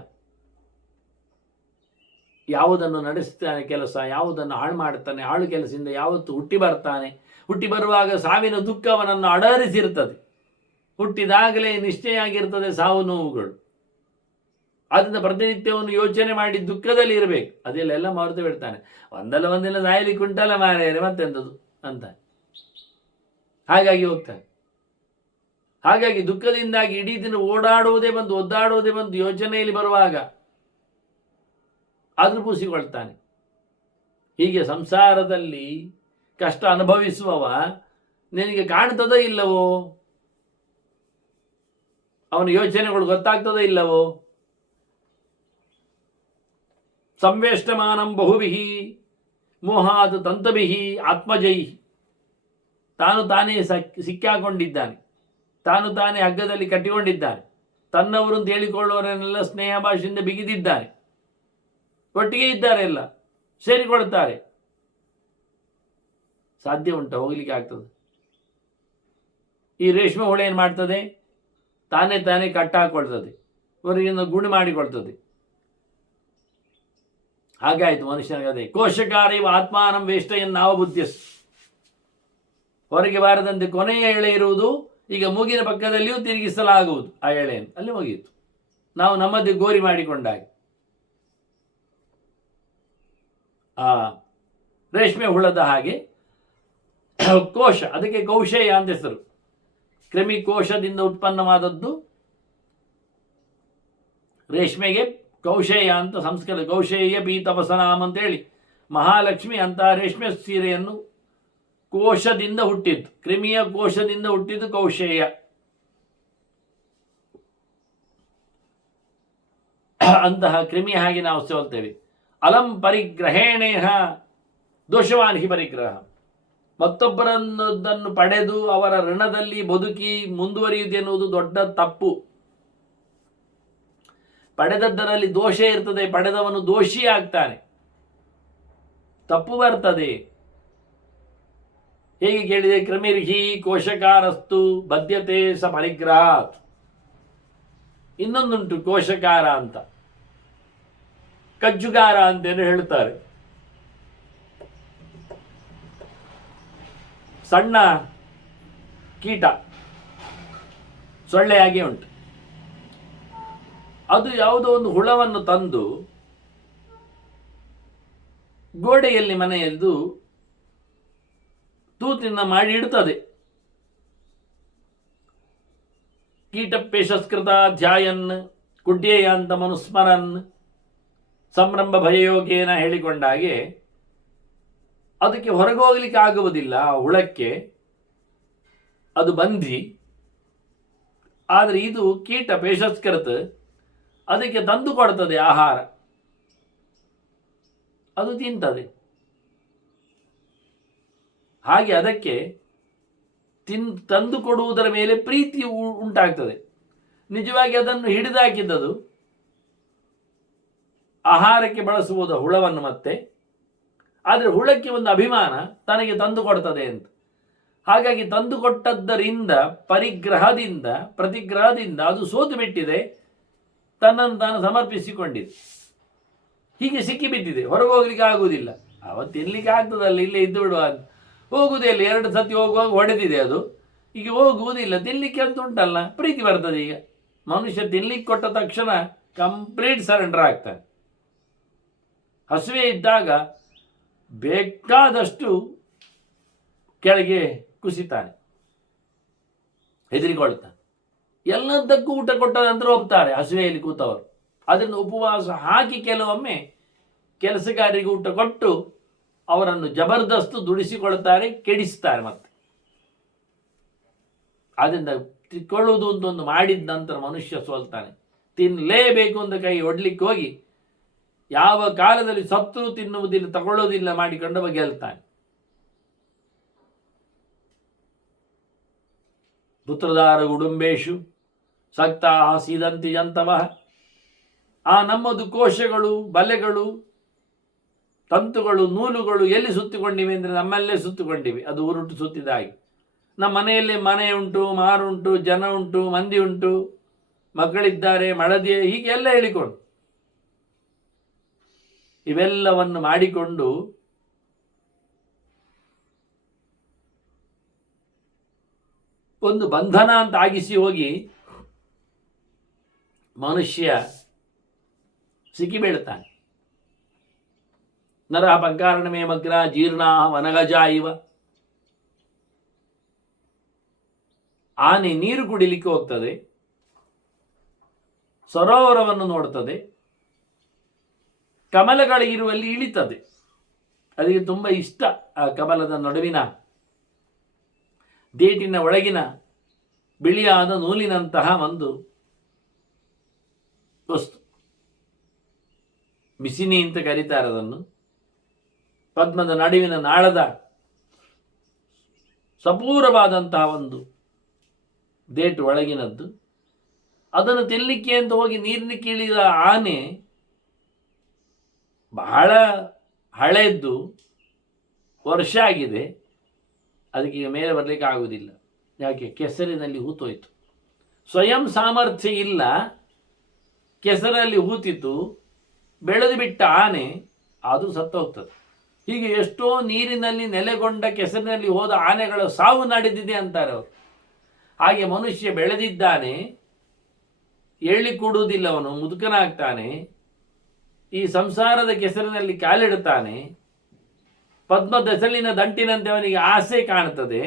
ಯಾವುದನ್ನು ನಡೆಸ್ತಾನೆ ಕೆಲಸ, ಯಾವುದನ್ನು ಹಾಳು ಮಾಡುತ್ತಾನೆ, ಹಾಳು ಕೆಲಸದಿಂದ ಯಾವತ್ತು ಹುಟ್ಟಿ ಬರ್ತಾನೆ. ಹುಟ್ಟಿ ಬರುವಾಗ ಸಾವಿನ ದುಃಖ ಅವನನ್ನು ಅಡರಿಸಿರ್ತದೆ, ಹುಟ್ಟಿದಾಗಲೇ ನಿಶ್ಚಯ ಆಗಿರ್ತದೆ ಸಾವು ನೋವುಗಳು. ಅದನ್ನು ಪ್ರತಿನಿತ್ಯವನ್ನು ಯೋಚನೆ ಮಾಡಿ ದುಃಖದಲ್ಲಿ ಇರಬೇಕು. ಅದೆಲ್ಲ ಮರೆತು ಬಿಡ್ತಾನೆ. ಒಂದಲ್ಲ ಒಂದಿನ ಸಾಯಲಿಕ್ಕೆ ಉಂಟಲ್ಲ ಮಾರೇರೆ ಮತ್ತೆಂಥದ್ದು ಅಂತ. ಹಾಗಾಗಿ ಹೋಗ್ತಾನೆ. ಹಾಗಾಗಿ ದುಃಖದಿಂದಾಗಿ ಇಡೀ ದಿನ ಓಡಾಡುವುದೇ ಬಂದು ಒದ್ದಾಡುವುದೇ ಬಂದು ಯೋಚನೆಯಲ್ಲಿ ಬರುವಾಗ ಆದ್ರೂ ಪೂಸಿಕೊಳ್ತಾನೆ. ಹೀಗೆ ಸಂಸಾರದಲ್ಲಿ ಕಷ್ಟ ಅನುಭವಿಸುವವ ನಿನಗೆ ಕಾಣ್ತದೋ ಇಲ್ಲವೋ, ಅವನ ಯೋಚನೆಗಳು ಗೊತ್ತಾಗ್ತದೋ ಇಲ್ಲವೋ. ಸಂವೇಷ್ಟಮಾನಂ ಬಹುಬಿಹಿ ಮೋಹಾತ್ ತಂತುಬಿಹಿ ಆತ್ಮಜೈ. ತಾನು ತಾನೇ ಸಿಕ್ಕಾಕೊಂಡಿದ್ದಾನೆ, ತಾನು ತಾನೇ ಹಗ್ಗದಲ್ಲಿ ಕಟ್ಟಿಕೊಂಡಿದ್ದಾನೆ, ತನ್ನವರು ಅಂತ ಹೇಳಿಕೊಳ್ಳುವವರನ್ನೆಲ್ಲ ಸ್ನೇಹ ಭಾಷೆಯಿಂದ ಬಿಗಿದಿದ್ದಾನೆ. ಒಟ್ಟಿಗೆ ಇದ್ದಾರೆ, ಎಲ್ಲ ಸೇರಿಕೊಳ್ತಾರೆ. ಸಾಧ್ಯ ಉಂಟ? ಹೋಗ್ಲಿಕ್ಕೆ ಆಗ್ತದೆ? ಈ ರೇಷ್ಮೆ ಹುಳ ಏನು ಮಾಡ್ತದೆ? ತಾನೇ ತಾನೇ ಕಟ್ಟಾಕೊಳ್ತದೆ, ಹೊರಗಿಂದ ಗುಣಿ ಮಾಡಿಕೊಳ್ತದೆ. ಹಾಗಾಯ್ತು ಮನುಷ್ಯನಿಗದೆ. ಕೋಶಕಾರಿವ ಆತ್ಮಾನಂ ವೇಷ್ಟಯನ್ ನಾವು ಬುದ್ಧಿಸ್. ಹೊರಗೆ ಬಾರದಂತೆ ಕೊನೆಯ ಎಳೆ ಇರುವುದು ಈಗ ಮೂಗಿನ ಪಕ್ಕದಲ್ಲಿಯೂ ತಿರುಗಿಸಲಾಗುವುದು. ಆ ಎಳೆಯನ್ನು ಅಲ್ಲಿ ಮುಗಿಯಿತು. ನಾವು ನಮ್ಮದೇ ಗೋರಿ ಮಾಡಿಕೊಂಡಾಗ ಆ ರೇಷ್ಮೆ ಹುಳದ ಹಾಗೆ ಕೋಶ, ಅದಕ್ಕೆ ಕೌಶೇಯ ಅಂತ ಹೆಸರು. ಕ್ರಿಮಿ ಕೋಶದಿಂದ ಉತ್ಪನ್ನವಾದದ್ದು ರೇಷ್ಮೆಗೆ ಕೌಶೇಯ ಅಂತ ಸಂಸ್ಕೃತ. ಕೌಶೇಯ ಪೀತವಸನಾಮ ಅಂತೇಳಿ ಮಹಾಲಕ್ಷ್ಮಿ ಅಂತ ರೇಷ್ಮೆ ಸೀರೆಯನ್ನು ಕೋಶದಿಂದ ಹುಟ್ಟಿದ್ದು, ಕ್ರಿಮಿಯ ಕೋಶದಿಂದ ಹುಟ್ಟಿದ್ದು ಕೌಶೇಯ. ಅಂತಹ ಕ್ರಿಮಿ ಹಾಗೆ ನಾವು ಸೋಲ್ತೇವೆ. ಅಲಂ ಪರಿಗ್ರಹೇಣೇಹ ದೋಷವಾನ್ ಹಿ ಪರಿಗ್ರಹ. ಮತ್ತೊಬ್ಬರನ್ನದನ್ನು ಪಡೆದು ಅವರ ಋಣದಲ್ಲಿ ಬದುಕಿ ಮುಂದುವರಿಯುವುದೆನ್ನುವುದು ದೊಡ್ಡ ತಪ್ಪು. ಪಡೆದದ್ದರಲ್ಲಿ ದೋಷ ಇರ್ತದೆ, ಪಡೆದವನು ದೋಷಿ ಆಗ್ತಾನೆ, ತಪ್ಪು ಬರ್ತದೆ. ಹೇಗೆ ಕೇಳಿದೆ? ಕ್ರಮಿರ್ಹಿ ಕೋಶಕಾರಸ್ತು ಬದ್ಯತೆ ಸ ಪರಿಗ್ರಹಾತ್. ಇನ್ನೊಂದುಂಟು ಕೋಶಕಾರ ಅಂತ, ಕಜ್ಜುಗಾರ ಅಂತೇನು ಹೇಳ್ತಾರೆ. ಸಣ್ಣ ಕೀಟ ಸೊಳ್ಳೆಯಾಗಿ ಉಂಟು. ಅದು ಯಾವುದೋ ಒಂದು ಹುಳವನ್ನು ತಂದು ಗೋಡೆಯಲ್ಲಿ ಮನೆಯದ್ದು ತೂತಿನ ಮಾಡಿ ಇಡ್ತದೆ. ಕೀಟ ಪೇಶಸ್ಕೃತ ಧ್ಯಾಯನ್ ಕುಡ್ಯೇಯ ಅಂತ ಮನುಸ್ಮರನ್ ಸಂರಂಭ ಭಯಯೋಗೇನ ಹೇಳಿಕೊಂಡಾಗೆ ಅದಕ್ಕೆ ಹೊರಗೋಗ್ಲಿಕ್ಕೆ ಆಗುವುದಿಲ್ಲ. ಆ ಹುಳಕ್ಕೆ ಅದು ಬಂದಿ. ಆದರೆ ಇದು ಕೀಟ ಪೇಶಸ್ಕೃತ, ಅದಕ್ಕೆ ತಂದು ಕೊಡ್ತದೆ ಆಹಾರ, ಅದು ತಿಂತದೆ. ಹಾಗೆ ಅದಕ್ಕೆ ತಂದು ಕೊಡುವುದರ ಮೇಲೆ ಪ್ರೀತಿ ಉಂಟಾಗ್ತದೆ. ನಿಜವಾಗಿ ಅದನ್ನು ಹಿಡಿದಾಕಿದ್ದದು ಆಹಾರಕ್ಕೆ ಬಳಸುವುದು ಹುಳವನ್ನು ಮತ್ತೆ. ಆದರೆ ಹುಳಕ್ಕೆ ಒಂದು ಅಭಿಮಾನ, ತನಗೆ ತಂದು ಕೊಡ್ತದೆ ಅಂತ. ಹಾಗಾಗಿ ತಂದು ಕೊಟ್ಟದ್ದರಿಂದ ಪರಿಗ್ರಹದಿಂದ ಪ್ರತಿಗ್ರಹದಿಂದ ಅದು ಸೋತು ಬಿಟ್ಟಿದೆ, ತನ್ನನ್ನು ತಾನು ಸಮರ್ಪಿಸಿಕೊಂಡಿದೆ. ಹೀಗೆ ಸಿಕ್ಕಿಬಿದ್ದಿದೆ, ಹೊರಗೆ ಹೋಗ್ಲಿಕ್ಕೆ ಆಗುವುದಿಲ್ಲ. ಅವತ್ತು ತಿನ್ಲಿಕ್ಕೆ ಆಗ್ತದಲ್ಲ, ಇಲ್ಲೇ ಇದ್ದು ಬಿಡುವ ಅಂತ. ಹೋಗುವುದೇ ಇಲ್ಲ, 2 ಸತಿ ಹೋಗುವಾಗ ಹೊಡೆದಿದೆ ಅದು, ಈಗ ಹೋಗುವುದಿಲ್ಲ. ತಿನ್ಲಿಕ್ಕೆ ಅಂತ ಉಂಟಲ್ಲ, ಪ್ರೀತಿ ಬರ್ತದೆ. ಈಗ ಮನುಷ್ಯ ತಿನ್ಲಿಕ್ಕೆ ಕೊಟ್ಟ ತಕ್ಷಣ ಕಂಪ್ಲೀಟ್ ಸರೆಂಡರ್ ಆಗ್ತಾನೆ. ಹಸುವೆ ಇದ್ದಾಗ ಬೇಕಾದಷ್ಟು ಕೆಳಗೆ ಕುಸಿತಾನೆ, ಹೆದರಿಕೊಳ್ತಾನೆ. ಎಲ್ಲದಕ್ಕೂ ಊಟ ಕೊಟ್ಟ ನಂತರ ಹೋಗ್ತಾರೆ ಹಸುವೆಯಲ್ಲಿ ಕೂತವರು. ಅದನ್ನು ಉಪವಾಸ ಹಾಕಿ ಕೆಲವೊಮ್ಮೆ ಕೆಲಸಗಾರರಿಗೆ ಊಟ ಕೊಟ್ಟು ಅವರನ್ನು ಜಬರ್ದಸ್ತು ದುಡಿಸಿಕೊಳ್ತಾರೆ, ಕೆಡಿಸ್ತಾರೆ. ಮತ್ತೆ ಅದರಿಂದ ತಿಕ್ಕೊಳ್ಳುವುದು ಅಂತ ಒಂದು ಮಾಡಿದ ನಂತರ ಮನುಷ್ಯ ಸೋಲ್ತಾನೆ. ತಿನ್ನಲೇಬೇಕು ಅಂತ ಕೈ ಒಡ್ಲಿಕ್ಕೆ ಹೋಗಿ ಯಾವ ಕಾಲದಲ್ಲಿ ಸತ್ರು ತಿನ್ನುವುದಿಲ್ಲ, ತಗೊಳ್ಳೋದಿಲ್ಲ ಮಾಡಿಕೊಂಡವ ಗೆಲ್ತಾನೆ. ಪುತ್ರದಾರ ಗುಡುಂಬೇಶು ಸಕ್ತಾ ಸೀದಂತಿ ಜಂತವ. ಆ ನಮ್ಮದು ಕೋಶಗಳು, ಬಲೆಗಳು, ತಂತುಗಳು, ನೂಲುಗಳು ಎಲ್ಲಿ ಸುತ್ತಿಕೊಂಡಿವೆ ಅಂದರೆ ನಮ್ಮಲ್ಲೇ ಸುತ್ತಿಕೊಂಡಿವೆ. ಅದು ಉರುಟು ಸುತ್ತಿದ ಹಾಗೆ. ನಮ್ಮ ಮನೆಯಲ್ಲಿ ಮನೆ ಉಂಟು, ಮಾರುಂಟು, ಜನ ಉಂಟು, ಮಂದಿ ಉಂಟು, ಮಕ್ಕಳಿದ್ದಾರೆ, ಮಳದಿ, ಹೀಗೆ ಎಲ್ಲ ಹೇಳಿಕೊಂಡು ಇವೆಲ್ಲವನ್ನು ಮಾಡಿಕೊಂಡು ಒಂದು ಬಂಧನ ಅಂತ ಆಗಿಸಿ ಹೋಗಿ ಮನುಷ್ಯ ಸಿಕ್ಕಿಬೀಳ್ತಾನೆ. ನರಃ ಪಂಕಾರಣಮೇ ಮಗ್ರ ಜೀರ್ಣಾ ವನಗಜ ಇವ. ಆನೆ ನೀರು ಕುಡಿಲಿಕ್ಕೆ ಹೋಗ್ತದೆ, ಸರೋವರವನ್ನು ನೋಡ್ತದೆ, ಕಮಲಗಳು ಇರುವಲ್ಲಿ ಇಳಿತದೆ. ಅದಕ್ಕೆ ತುಂಬ ಇಷ್ಟ ಆ ಕಮಲದ ನಡುವಿನ ದೇಟಿನ ಒಳಗಿನ ಬಿಳಿಯಾದ ನೂಲಿನಂತಹ ಒಂದು ವಸ್ತು, ಬಿಸಿನಿ ಅಂತ ಕರೀತಾರೆ ಅದನ್ನು. ಪದ್ಮದ ನಡುವಿನ ನಾಳದ ಸಪೂರವಾದಂತಹ ಒಂದು ದೇಟು ಒಳಗಿನದ್ದು. ಅದನ್ನು ತಿನ್ನಲಿಕ್ಕೆ ಅಂತ ಹೋಗಿ ನೀರಿನ ಕೀಳಿದ ಆನೆ ಬಹಳ ಹಳೆಯದ್ದು, ವರ್ಷ ಆಗಿದೆ, ಅದಕ್ಕೆ ಈಗ ಮೇಲೆ ಬರಲಿಕ್ಕೆ ಆಗುವುದಿಲ್ಲ. ಯಾಕೆ? ಕೆಸರಿನಲ್ಲಿ ಹೂತೋಯ್ತು. ಸ್ವಯಂ ಸಾಮರ್ಥ್ಯ ಇಲ್ಲ, ಕೆಸರಲ್ಲಿ ಹೂತಿತು, ಬೆಳೆದು ಬಿಟ್ಟ ಆನೆ ಅದು ಸತ್ತೋಗ್ತದೆ. ಹೀಗೆ ಎಷ್ಟೋ ನೀರಿನಲ್ಲಿ ನೆಲೆಗೊಂಡ ಕೆಸರಿನಲ್ಲಿ ಹೋದ ಆನೆಗಳ ಸಾವು ನಡೆದಿದೆ ಅಂತಾರೆ ಅವರು. ಹಾಗೆ ಮನುಷ್ಯ ಬೆಳೆದಿದ್ದಾನೆ, ಏಳಿ ಕೊಡುವುದಿಲ್ಲ, ಅವನು ಮುದುಕನಾಗ್ತಾನೆ, ಈ ಸಂಸಾರದ ಕೆಸರಿನಲ್ಲಿ ಕಾಲಿಡುತ್ತಾನೆ, ಪದ್ಮ ದಸಳಿನ ದಂಟಿನಂತೆ ಅವನಿಗೆ ಆಸೆ ಕಾಣ್ತದೆ,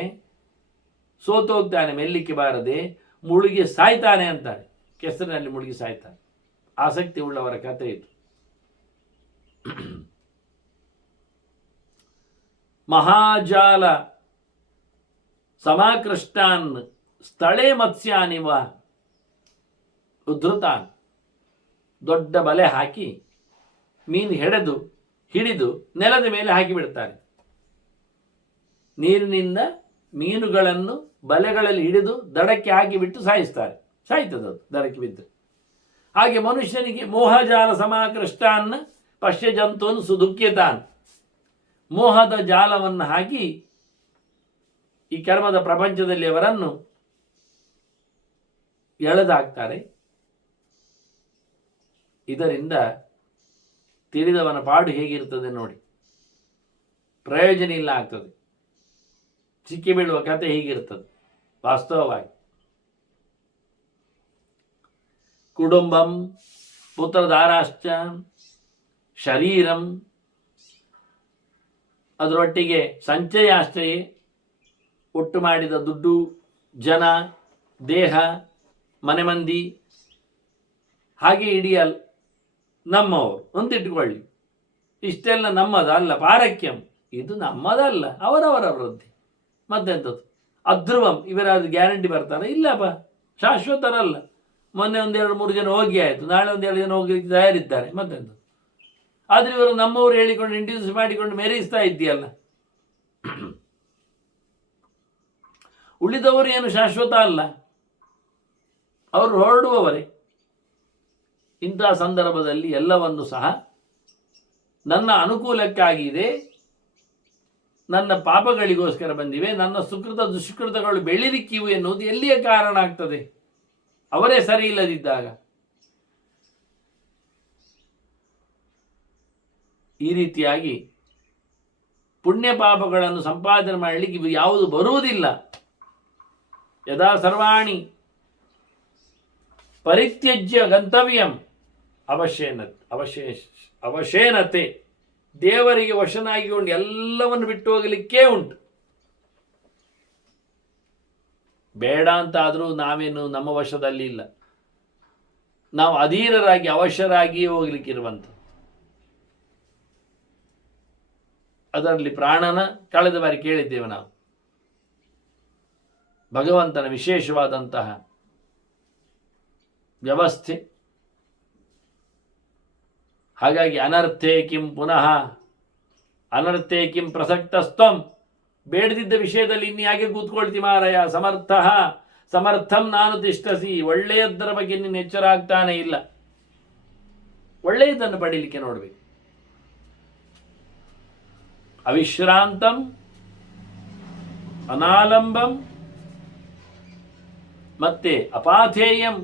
ಸೋತೋಗ್ತಾನೆ, ಮೆಲ್ಲಿಕ್ಕೆ ಬಾರದೆ ಮುಳುಗಿ ಸಾಯ್ತಾನೆ ಅಂತಾನೆ. ಕೆಸರಿನಲ್ಲಿ ಮುಳುಗಿ ಸಾಯ್ತಾನೆ. ಆಸಕ್ತಿ ಉಳ್ಳವರ ಕಥೆ ಇದು. ಮಹಾಜಾಲ ಸಮಾಕೃಷ್ಟಾನ್ ಸ್ಥಳೇ ಮತ್ಸ್ಯಾನಿವ ಉದ್ಧೃತಾನ್. ದೊಡ್ಡ ಬಲೆ ಹಾಕಿ ಮೀನು ಹಿಡಿದು ನೆಲದ ಮೇಲೆ ಹಾಕಿಬಿಡ್ತಾರೆ. ನೀರಿನಿಂದ ಮೀನುಗಳನ್ನು ಬಲೆಗಳಲ್ಲಿ ಹಿಡಿದು ದಡಕ್ಕೆ ಹಾಕಿಬಿಟ್ಟು ಸಾಯಿಸ್ತಾರೆ. ಸಾಯ್ತದದು ದಡಕ್ಕೆ ಬಿದ್ದು. ಹಾಗೆ ಮನುಷ್ಯನಿಗೆ ಮೋಹಜಾಲ ಸಮಾಕೃಷ್ಟಾನ್ನ ಪಶ್ಯ ಜಂತುವನ್ನು ಸುದುಖ್ಯತಾನ್. ಮೋಹದ ಜಾಲವನ್ನು ಹಾಕಿ ಈ ಕರ್ಮದ ಪ್ರಪಂಚದಲ್ಲಿ ಅವರನ್ನು ಎಳೆದಾಕ್ತಾರೆ. ಇದರಿಂದ ತಿಳಿದವನ ಪಾಡು ಹೇಗಿರ್ತದೆ ನೋಡಿ. ಪ್ರಯೋಜನ ಇಲ್ಲ ಆಗ್ತದೆ. ಸಿಕ್ಕಿ ಬೀಳುವ ಕತೆ ಹೀಗಿರ್ತದೆ ವಾಸ್ತವವಾಗಿ. ಕುಟುಂಬಂ ಪುತ್ರಧಾರಾಶ್ಚ ಶರೀರಂ, ಅದರೊಟ್ಟಿಗೆ ಸಂಚಯಾಶ್ಚಯೇ, ಒಟ್ಟು ಮಾಡಿದ ದುಡ್ಡು, ಜನ, ದೇಹ, ಮನೆ ಮಂದಿ, ಹಾಗೆ ಇಡೀ ನಮ್ಮವರು ಒಂದಿಟ್ಟುಕೊಳ್ಳಿ. ಇಷ್ಟೆಲ್ಲ ನಮ್ಮದಲ್ಲ. ಪಾರಕ್ಯಂ, ಇದು ನಮ್ಮದಲ್ಲ, ಅವರವರ ವೃದ್ಧಿ. ಮತ್ತೆಂಥದ್ದು? ಅಧ್ರುವಂ, ಇವರಾದ್ರು ಗ್ಯಾರಂಟಿ ಬರ್ತಾರೆ? ಇಲ್ಲಪ್ಪ, ಶಾಶ್ವತರಲ್ಲ. ಮೊನ್ನೆ 1-2-3 ಜನ ಹೋಗಿ ಆಯಿತು, ನಾಳೆ 1-2 ಜನ ಹೋಗ್ಲಿಕ್ಕೆ ತಯಾರಿದ್ದಾರೆ. ಮತ್ತೆಂಥದ್ದು? ಆದರೆ ಇವರು ನಮ್ಮವರು ಹೇಳಿಕೊಂಡು ಇಂಟ್ರೊಡ್ಯೂಸ್ ಮಾಡಿಕೊಂಡು ಮೆರೆಯಿಸ್ತಾ ಇದ್ದೀಯಲ್ಲ. ಉಳಿದವರು ಏನು ಶಾಶ್ವತ ಅಲ್ಲ, ಅವರು ಹೊರಡುವವರೇ. ಇಂತಹ ಸಂದರ್ಭದಲ್ಲಿ ಎಲ್ಲವನ್ನು ಸಹ ನನ್ನ ಅನುಕೂಲಕ್ಕಾಗಿದೆ, ನನ್ನ ಪಾಪಗಳಿಗೋಸ್ಕರ ಬಂದಿವೆ, ನನ್ನ ಸುಕೃತ ದುಷ್ಕೃತಗಳು ಬೆಳಿಲಿಕ್ಕಿವು ಎನ್ನುವುದು ಎಲ್ಲಿಯ ಕಾರಣ ಆಗ್ತದೆ? ಅವರೇ ಸರಿ ಇಲ್ಲದಿದ್ದಾಗ. ಈ ರೀತಿಯಾಗಿ ಪುಣ್ಯ ಪಾಪಗಳನ್ನು ಸಂಪಾದನೆ ಮಾಡಲಿಕ್ಕೆ ಇವು ಯಾವುದು ಬರುವುದಿಲ್ಲ. ಯದಾ ಸರ್ವಾಣಿ ಪರಿತ್ಯಜ್ಯ ಗಂತವ್ಯಂ ಅವಶೇನತೆ. ದೇವರಿಗೆ ವಶನಾಗಿಕೊಂಡು ಎಲ್ಲವನ್ನು ಬಿಟ್ಟು ಹೋಗಲಿಕ್ಕೇ ಉಂಟು. ಬೇಡ ಅಂತಾದರೂ ನಾವೇನು ನಮ್ಮ ವಶದಲ್ಲಿ ಇಲ್ಲ. ನಾವು ಅಧೀರರಾಗಿ ಅವಶ್ಯರಾಗಿಯೇ ಹೋಗ್ಲಿಕ್ಕಿರುವಂಥ. ಅದರಲ್ಲಿ ಪ್ರಾಣನ ಕಳೆದ ಬಾರಿ ಕೇಳಿದ್ದೇವೆ ನಾವು. ಭಗವಂತನ ವಿಶೇಷವಾದಂತಹ ವ್ಯವಸ್ಥೆ. ಹಾಗಾಗಿ ಅನರ್ಥೇ ಕಿಂ ಪುನಃ ಅನರ್ಥೇ ಕಿಂ ಪ್ರಸಕ್ತಸ್ತ್ವಂ. ಬೇಡದಿದ್ದ ವಿಷಯದಲ್ಲಿ ಇನ್ನು ಯಾಕೆ ಕೂತ್ಕೊಳ್ತಿ ಮಾರಾಯ? ಸಮರ್ಥಂ ನಾನು ತಿಷ್ಟಸಿ. ಒಳ್ಳೆಯದರ ಬಗ್ಗೆ ನೀನು ಎಚ್ಚರ ಆಗ್ತಾನೆ ಇಲ್ಲ. ಒಳ್ಳೆಯದನ್ನು ಪಡೀಲಿಕ್ಕೆ ನೋಡಬೇಕು. ಅವಿಶ್ರಾಂತಂ ಅನಾಲಂಬಂ ಮತ್ತೆ ಅಪಾಥೇಯಂ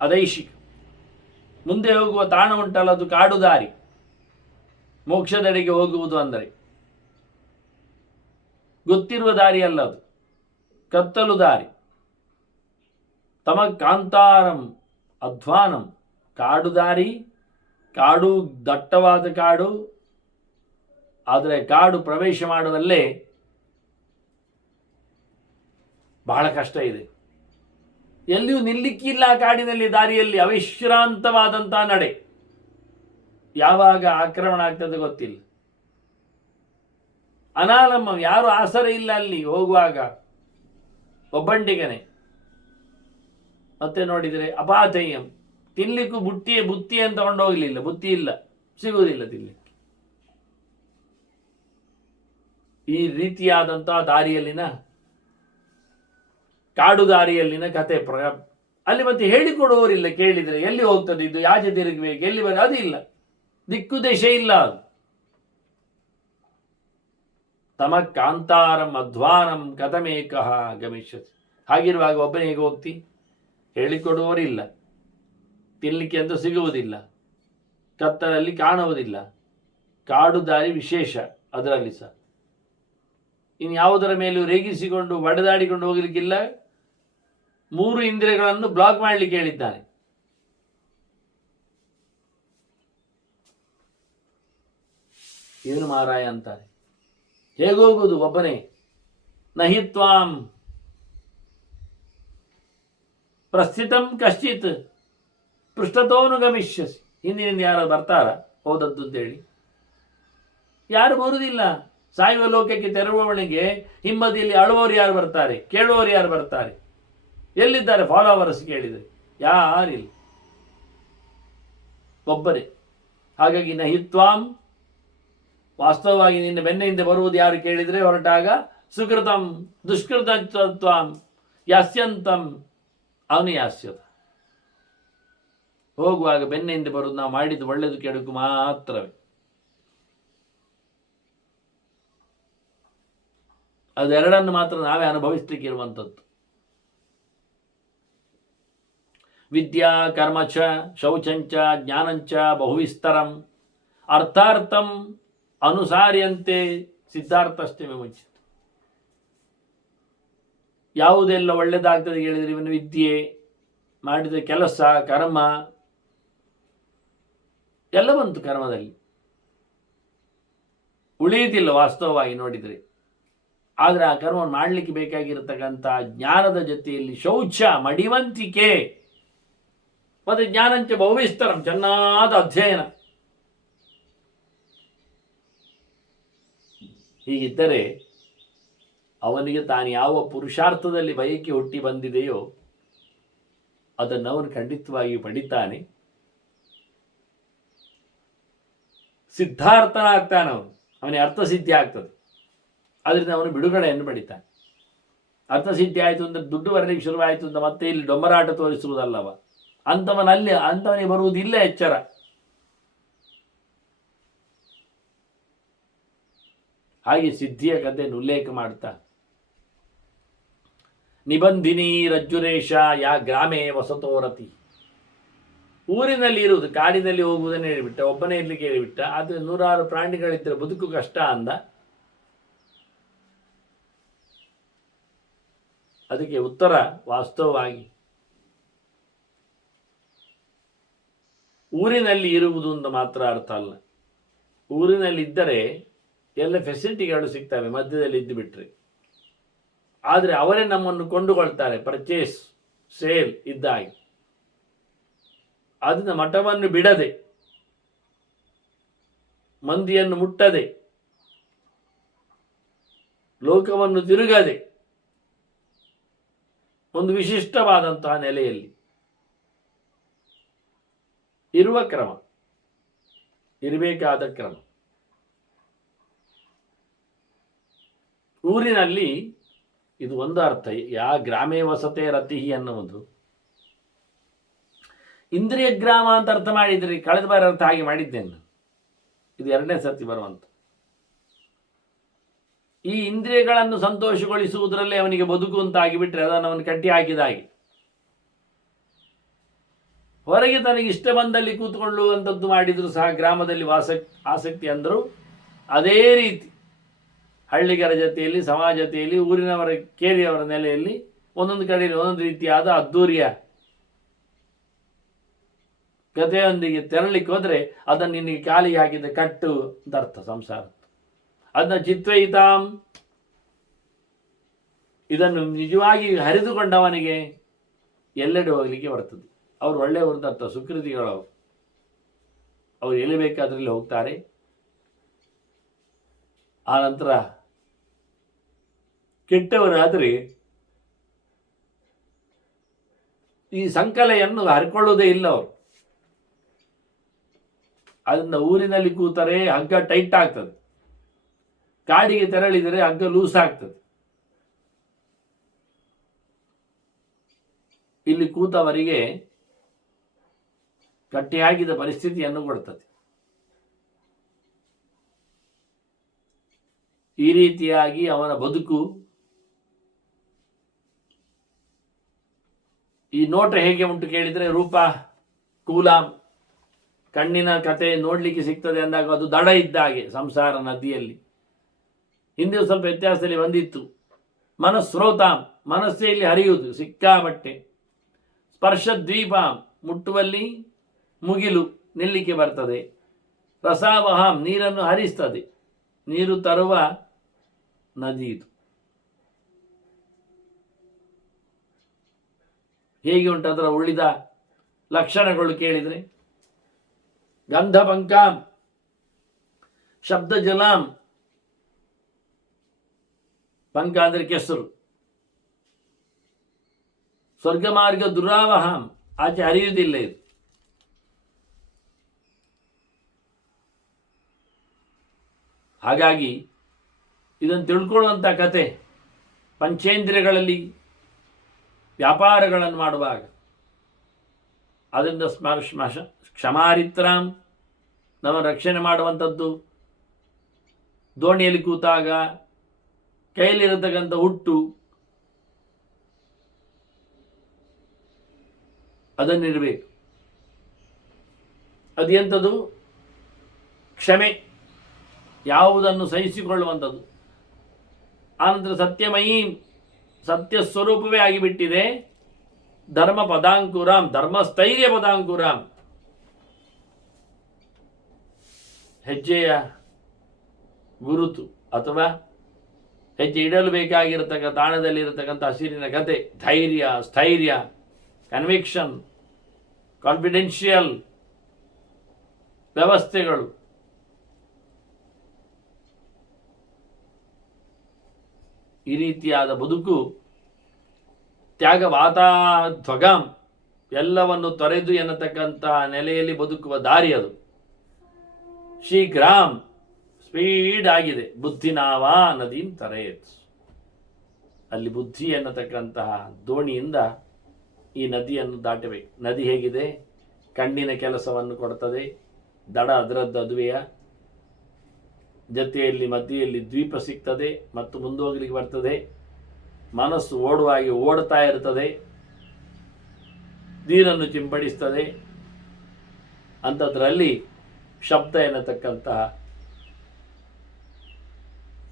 ಅದೈಶಿಕ. ಮುಂದೆ ಹೋಗುವ ತಾಣ ಉಂಟಲ್ಲ, ಅದು ಕಾಡು ದಾರಿ. ಮೋಕ್ಷದೆಡೆಗೆ ಹೋಗುವುದು ಅಂದರೆ ಗೊತ್ತಿರುವ ದಾರಿ ಅಲ್ಲ, ಅದು ಕತ್ತಲು ದಾರಿ. ತಮ ಕಾಂತಾರಂ ಅಧ್ವಾನಂ. ಕಾಡು ದಾರಿ, ಕಾಡು ದಟ್ಟವಾದ ಕಾಡು. ಆದರೆ ಕಾಡು ಪ್ರವೇಶ ಮಾಡುವಲ್ಲೇ ಬಹಳ ಕಷ್ಟ ಇದೆ. ಎಲ್ಲಿಯೂ ನಿಲ್ಲಿಕ್ಕಿಲ್ಲ. ಕಾಡಿನಲ್ಲಿ ದಾರಿಯಲ್ಲಿ ಅವಿಶ್ರಾಂತವಾದಂಥ ನಡೆ. ಯಾವಾಗ ಆಕ್ರಮಣ ಆಗ್ತದೆ ಗೊತ್ತಿಲ್ಲ. ಅನಾಲಮ್ಮ, ಯಾರು ಆಸರೆ ಇಲ್ಲ ಅಲ್ಲಿ ಹೋಗುವಾಗ, ಒಬ್ಬಂಟಿಗನೆ. ಮತ್ತೆ ನೋಡಿದರೆ ಅಪಾಥೇಯಂ, ತಿನ್ಲಿಕ್ಕೂ ಬುತ್ತಿ ಅಂತ ತಗೊಂಡೋಗ್ಲಿಲ್ಲ. ಬುತ್ತಿ ಇಲ್ಲ, ಸಿಗುವುದಿಲ್ಲ ತಿನ್ಲಿಕ್ಕೆ. ಈ ರೀತಿಯಾದಂತಹ ದಾರಿಯಲ್ಲಿನ, ಕಾಡು ದಾರಿಯಲ್ಲಿನ ಕತೆ. ಅಲ್ಲಿ ಮತ್ತೆ ಹೇಳಿಕೊಡುವವರಿಲ್ಲ. ಕೇಳಿದರೆ ಎಲ್ಲಿ ಹೋಗ್ತದೆ ಇದು, ಯಾಚೆ ತಿರುಗಬೇಕು, ಎಲ್ಲಿ ಅದು ಇಲ್ಲ, ದಿಕ್ಕು ದೇಶ ಇಲ್ಲ. ಅದು ತಮ ಕಾಂತಾರಂ ಅಧ್ವಾನಂ ಕಥಮೇಕಃ ಗಮಿಷ್ಯತಿ. ಹಾಗಿರುವಾಗ ಒಬ್ಬನೇ ಹೇಗೆ ಹೋಗ್ತಿ? ಹೇಳಿಕೊಡುವವರಿಲ್ಲ, ತಿನ್ನಲಿಕ್ಕೆ ಅಂತ ಸಿಗುವುದಿಲ್ಲ, ಕತ್ತಲಲ್ಲಿ ಕಾಣುವುದಿಲ್ಲ. ಕಾಡು ದಾರಿ ವಿಶೇಷ ಅದರಲ್ಲಿ ಸಹ. ಇನ್ನು ಯಾವುದರ ಮೇಲೂ ರೇಗಿಸಿಕೊಂಡು ಒಡೆದಾಡಿಕೊಂಡು ಹೋಗಲಿಕ್ಕಿಲ್ಲ. 3 ಇಂದ್ರಿಯಗಳನ್ನು ಬ್ಲಾಕ್ ಮಾಡಲಿಕ್ಕೆ ಹೇಳಿದ್ದಾನೆ. ಏನು ಮಾರಾಯ ಅಂತಾರೆ. ಹೇಗೋಗುವುದು ಒಬ್ಬನೇ? ನಹಿತ್ವಾಂ ಪ್ರಸ್ಥಿತಂ ಕಶ್ಚಿತ್ ಪೃಷ್ಠತೋನು ಗಮಿಷ್ಯಸಿ. ಹಿಂದಿನಿಂದ ಯಾರು ಬರ್ತಾರ ಹೋದದ್ದು ಅಂತೇಳಿ? ಯಾರು ಬರುವುದಿಲ್ಲ. ಸಾಯುವ ಲೋಕಕ್ಕೆ ತೆರಳುವವನಿಗೆ ಹಿಂಬದಿಯಲ್ಲಿ ಅಳುವವರು ಯಾರು ಬರ್ತಾರೆ? ಕೇಳುವವರು ಯಾರು ಬರ್ತಾರೆ? ಎಲ್ಲಿದ್ದಾರೆ ಫಾಲೋವರ್ಸ್ ಕೇಳಿದರೆ? ಯಾರಿಲ್ಲ, ಒಬ್ಬರೇ. ಹಾಗಾಗಿ ನಹಿತ್ವಾಂ, ವಾಸ್ತವವಾಗಿ ನಿನ್ನ ಬೆನ್ನೆಯಿಂದ ಬರುವುದು ಯಾರು ಕೇಳಿದರೆ ಹೊರಟಾಗ ಸುಕೃತಂ ದುಷ್ಕೃತತ್ವಾಂ ಯಾಸ್ಯಂತಂ ಅವನು ಯಾಸ್ಯತ. ಹೋಗುವಾಗ ಬೆನ್ನೆಯಿಂದ ಬರುವುದು ನಾವು ಮಾಡಿದ್ದು ಒಳ್ಳೆಯದು ಕೆಡುಕು ಮಾತ್ರವೇ. ಅದೆರಡನ್ನು ಮಾತ್ರ ನಾವೇ ಅನುಭವಿಸ್ಲಿಕ್ಕಿರುವಂಥದ್ದು. ವಿದ್ಯಾ ಕರ್ಮಚ ಶೌಚಂಚ ಜ್ಞಾನಂಚ ಬಹುವಿಸ್ತರಂ ಅರ್ಥಾರ್ಥಂ ಅನುಸಾರ್ಯಂತೆ ಸಿದ್ಧಾರ್ಥಷ್ಟೇ ವಿಮುಚ್ಯತೆ. ಯಾವುದೆಲ್ಲ ಒಳ್ಳೆಯದಾಗ್ತದೆ ಹೇಳಿದರೆ ಇವನು ವಿದ್ಯೆ, ಮಾಡಿದ ಕೆಲಸ, ಕರ್ಮ ಎಲ್ಲ ಬಂತು ಕರ್ಮದಲ್ಲಿ. ಉಳಿಯುತ್ತಿಲ್ಲ ವಾಸ್ತವವಾಗಿ ನೋಡಿದರೆ. ಆದರೆ ಆ ಕರ್ಮವನ್ನು ಮಾಡಲಿಕ್ಕೆ ಬೇಕಾಗಿರತಕ್ಕಂಥ ಜ್ಞಾನದ ಜೊತೆಯಲ್ಲಿ ಶೌಚ, ಮಡಿವಂತಿಕೆ, ಮತ್ತು ಜ್ಞಾನಂಚ ಬಹುವಿಸ್ತರಂ, ಚೆನ್ನಾದ ಅಧ್ಯಯನ. ಹೀಗಿದ್ದರೆ ಅವನಿಗೆ ತಾನು ಯಾವ ಪುರುಷಾರ್ಥದಲ್ಲಿ ಬಯಕೆ ಹುಟ್ಟಿ ಬಂದಿದೆಯೋ ಅದನ್ನು ಅವನು ಖಂಡಿತವಾಗಿ ಪಡಿತಾನೆ. ಸಿದ್ಧಾರ್ಥನಾಗ್ತಾನೆ ಅವನು. ಅವನಿಗೆ ಅರ್ಥಸಿದ್ಧಿ ಆಗ್ತದೆ. ಅದರಿಂದ ಅವನು ಬಿಡುಗಡೆಯನ್ನು ಪಡಿತಾನೆ. ಅರ್ಥಸಿದ್ಧಿ ಆಯಿತು ಅಂದರೆ ದುಡ್ಡು ಬರಲಿಕ್ಕೆ ಶುರುವಾಯಿತು ಅಂತ ಮತ್ತೆ ಇಲ್ಲಿ ಡೊಂಬರಾಟ ತೋರಿಸುವುದಲ್ಲವ. ಅಂಥವನಿಗೆ ಬರುವುದಿಲ್ಲ ಎಚ್ಚರ. ಹಾಗೆ ಸಿದ್ಧಿಯ ಕಥೆಯನ್ನು ಉಲ್ಲೇಖ ಮಾಡ್ತಾ, ನಿಬಂಧಿನಿ ರಜ್ಜುರೇಶ ಯಾ ಗ್ರಾಮೇ ವಸತೋರತಿ. ಊರಿನಲ್ಲಿ ಇರುವುದು, ಕಾಡಿನಲ್ಲಿ ಹೋಗುವುದನ್ನು ಹೇಳಿಬಿಟ್ಟ, ಒಬ್ಬನೇ ಇರ್ಲಿಕ್ಕೆ ಹೇಳಿಬಿಟ್ಟ. ಆದರೆ 100 ಪ್ರಾಣಿಗಳಿದ್ದರೆ ಬದುಕು ಕಷ್ಟ ಅಂದ. ಅದಕ್ಕೆ ಉತ್ತರ ವಾಸ್ತವವಾಗಿ ಊರಿನಲ್ಲಿ ಇರುವುದು ಅಂತ ಮಾತ್ರ ಅರ್ಥ ಅಲ್ಲ. ಊರಿನಲ್ಲಿ ಇದ್ದರೆ ಎಲ್ಲ ಫೆಸಿಲಿಟಿಗಳು ಸಿಗ್ತವೆ ಮಧ್ಯದಲ್ಲಿ ಇದ್ದು ಬಿಟ್ರೆ. ಆದರೆ ಅವರೇ ನಮ್ಮನ್ನು ಕೊಂಡುಕೊಳ್ತಾರೆ, ಪರ್ಚೇಸ್ ಸೇಲ್ ಇದ್ದಾಗಿ. ಅದನ್ನ ಮಠವನ್ನು ಬಿಡದೆ, ಮಂದಿಯನ್ನು ಮುಟ್ಟದೆ, ಲೋಕವನ್ನು ತಿರುಗದೆ, ಒಂದು ವಿಶಿಷ್ಟವಾದಂತಹ ನೆಲೆಯಲ್ಲಿ ಇರುವ ಕ್ರಮ, ಇರಬೇಕಾದ ಕ್ರಮ. ಊರಿನಲ್ಲಿ ಇದು ಒಂದು ಅರ್ಥ. ಯಾ ಗ್ರಾಮೇ ವಸತೆ ರತಿ ಅನ್ನುವುದು ಇಂದ್ರಿಯ ಗ್ರಾಮ ಅಂತ ಅರ್ಥ ಮಾಡಿದ್ರಿ. ಕಳೆದ ಬಾರಿ ಅರ್ಥ ಹಾಗೆ ಮಾಡಿದ್ದೇನೆ. ಇದು 2ನೇ ಸರ್ತಿ ಬರುವಂತ. ಈ ಇಂದ್ರಿಯಗಳನ್ನು ಸಂತೋಷಗೊಳಿಸುವುದರಲ್ಲೇ ಅವನಿಗೆ ಬದುಕು ಅಂತ ಆಗಿಬಿಟ್ರೆ ಅದನ್ನು ಅವನು ಕಟ್ಟಿ ಹಾಕಿದಾಗಿ. ಹೊರಗೆ ತನಗೆ ಇಷ್ಟ ಬಂದಲ್ಲಿ ಕೂತ್ಕೊಳ್ಳುವಂಥದ್ದು ಮಾಡಿದ್ರು ಸಹ ಗ್ರಾಮದಲ್ಲಿ ಆಸಕ್ತಿ ಅಂದರು. ಅದೇ ರೀತಿ ಹಳ್ಳಿಗರ ಜೊತೆಯಲ್ಲಿ, ಸಮಾಜತೆಯಲ್ಲಿ, ಊರಿನವರ ಕೇರಿಯವರ ನೆಲೆಯಲ್ಲಿ ಒಂದೊಂದು ಕಡೆಯಲ್ಲಿ ಒಂದೊಂದು ರೀತಿಯಾದ ಅದ್ದೂರಿಯ ಕಥೆಯೊಂದಿಗೆ ತೆರಳಿಕ್ಕೆ ಹೋದರೆ ಅದನ್ನು ನಿನಗೆ ಕಾಲಿಗೆ ಹಾಕಿದ ಕಟ್ಟು ಅಂತ ಅರ್ಥ ಸಂಸಾರ. ಅದನ್ನ ಚಿತ್ವಯಿತಾಂ ಇದನ್ನು ನಿಜವಾಗಿ ಹರಿದುಕೊಂಡವನಿಗೆ ಎಲ್ಲೆಡೆ ಹೋಗಲಿಕ್ಕೆ ಬರ್ತದೆ. ಅವರು ಒಳ್ಳೆಯವರು ಅರ್ಥ, ಸುಕೃತಿಗಳು. ಅವರು ಎಲ್ಲಿ ಬೇಕಾದ್ರಲ್ಲಿ ಹೋಗ್ತಾರೆ. ಆ ನಂತರ ಕೆಟ್ಟವರಾದರೆ ಈ ಸಂಕಲೆಯನ್ನು ಹರ್ಕೊಳ್ಳೋದೇ ಇಲ್ಲ ಅವರು. ಅದರಿಂದ ಊರಿನಲ್ಲಿ ಕೂತರೆ ಹಗ್ಗ ಟೈಟ್ ಆಗ್ತದೆ, ಕಾಡಿಗೆ ತೆರಳಿದರೆ ಹಗ್ಗ ಲೂಸ್ ಆಗ್ತದೆ. ಇಲ್ಲಿ ಕೂತವರಿಗೆ ಗಟ್ಟಿಯಾಗಿದ್ದ ಪರಿಸ್ಥಿತಿಯನ್ನು ಕೊಡ್ತದೆ. ಈ ರೀತಿಯಾಗಿ ಅವನ ಬದುಕು. ಈ ನೋಟ ಹೇಗೆ ಉಂಟು ಕೇಳಿದರೆ, ರೂಪ ಕೂಲಾಂ, ಕಣ್ಣಿನ ಕತೆ ನೋಡ್ಲಿಕ್ಕೆ ಸಿಗ್ತದೆ ಅಂದಾಗ ಅದು ದಡ ಇದ್ದ ಹಾಗೆ ಸಂಸಾರ ನದಿಯಲ್ಲಿ. ಹಿಂದೆ ಸ್ವಲ್ಪ ವ್ಯತ್ಯಾಸದಲ್ಲಿ ಬಂದಿತ್ತು. ಮನಸ್ರೋತಾಂ, ಮನಸ್ಸೇ ಇಲ್ಲಿ ಹರಿಯುವುದು ಸಿಕ್ಕಾಬಟ್ಟೆ. ಸ್ಪರ್ಶ ದ್ವೀಪಾಂ, ಮುಟ್ಟುವಲ್ಲಿ ಮುಗಿಲು ನಿಲ್ಲಿಕ್ಕೆ ಬರ್ತದೆ. ರಸಾವಹಾಂ, ನೀರನ್ನು ಹರಿಸ್ತದೆ, ನೀರು ತರುವ ನದಿ ಇದು. ಹೇಗೆ ಉಂಟು ಅದರ ಉಳಿದ ಲಕ್ಷಣಗಳು ಕೇಳಿದರೆ, ಗಂಧ ಪಂಕಾಂ ಶಬ್ದ ಜಲಾಂ, ಪಂಕ ಅಂದರೆ ಕೆಸರು. ಸ್ವರ್ಗ ಮಾರ್ಗ ದುರಾವಹಾಂ, ಆಚೆ ಹರಿಯುವುದಿಲ್ಲ ಇದು. ಹಾಗಾಗಿ ಇದನ್ನು ತಿಳ್ಕೊಳ್ಳುವಂಥ ಕತೆ. ಪಂಚೇಂದ್ರಿಯಗಳಲ್ಲಿ ವ್ಯಾಪಾರಗಳನ್ನು ಮಾಡುವಾಗ ಅದರಿಂದ ಕ್ಷಮಾರಿತ್ರಾಂ, ನಮ್ಮ ರಕ್ಷಣೆ ಮಾಡುವಂಥದ್ದು. ದೋಣಿಯಲ್ಲಿ ಕೂತಾಗ ಕೈಯಲ್ಲಿರತಕ್ಕಂಥ ಹುಟ್ಟು ಅದನ್ನಿರಬೇಕು. ಅದು ಎಂಥದ್ದು? ಕ್ಷಮೆ, ಯಾವುದನ್ನು ಸಹಿಸಿಕೊಳ್ಳುವಂಥದ್ದು. ಆನಂತರ ಸತ್ಯಮಯೀಂ, ಸತ್ಯ ಸ್ವರೂಪವೇ ಆಗಿಬಿಟ್ಟಿದೆ. ಧರ್ಮ ಪದಾಂಕುರಾಂ, ಧರ್ಮಸ್ಥೈರ್ಯ ಪದಾಂಕುರಾಂ, ಹೆಜ್ಜೆಯ ಗುರುತು ಅಥವಾ ಹೆಜ್ಜೆ ಇಡಲು ಬೇಕಾಗಿರತಕ್ಕ ತಾಣದಲ್ಲಿರತಕ್ಕಂಥ ಹಸಿರಿನ ಕತೆ. ಧೈರ್ಯ, ಸ್ಥೈರ್ಯ, ಕನ್ವಿಕ್ಷನ್, ಕಾನ್ಫಿಡೆನ್ಷಿಯಲ್ ವ್ಯವಸ್ಥೆಗಳು. ಈ ರೀತಿಯಾದ ಬದುಕು. ತ್ಯಾಗವಾತಾಧ್ವಗಾಂ, ಎಲ್ಲವನ್ನು ತೊರೆದು ಎನ್ನತಕ್ಕಂಥ ನೆಲೆಯಲ್ಲಿ ಬದುಕುವ ದಾರಿ ಅದು. ಶೀಘ್ರಾಂ, ಸ್ಪೀಡ್ ಆಗಿದೆ. ಬುದ್ಧಿನಾವಾ ನದೀಂ ತರೇತ್, ಅಲ್ಲಿ ಬುದ್ಧಿ ಎನ್ನತಕ್ಕಂತಹ ದೋಣಿಯಿಂದ ಈ ನದಿಯನ್ನು ದಾಟಬೇಕು. ನದಿ ಹೇಗಿದೆ? ಕಣ್ಣಿನ ಕೆಲಸವನ್ನು ಕೊಡ್ತದೆ, ದಡ ಅದರದ್ದು ಅದುವೆಯ, ಜೊತೆಯಲ್ಲಿ ಮಧ್ಯೆಯಲ್ಲಿ ದ್ವೀಪ ಸಿಗ್ತದೆ ಮತ್ತು ಮುಂದೋಗ್ಲಿಕ್ಕೆ ಬರ್ತದೆ. ಮನಸ್ಸು ಓಡುವಾಗಿ ಓಡ್ತಾ ಇರ್ತದೆ, ನೀರನ್ನು ಚಿಂಪಡಿಸ್ತದೆ. ಅಂಥದ್ರಲ್ಲಿ ಶಬ್ದ ಎನ್ನತಕ್ಕಂತಹ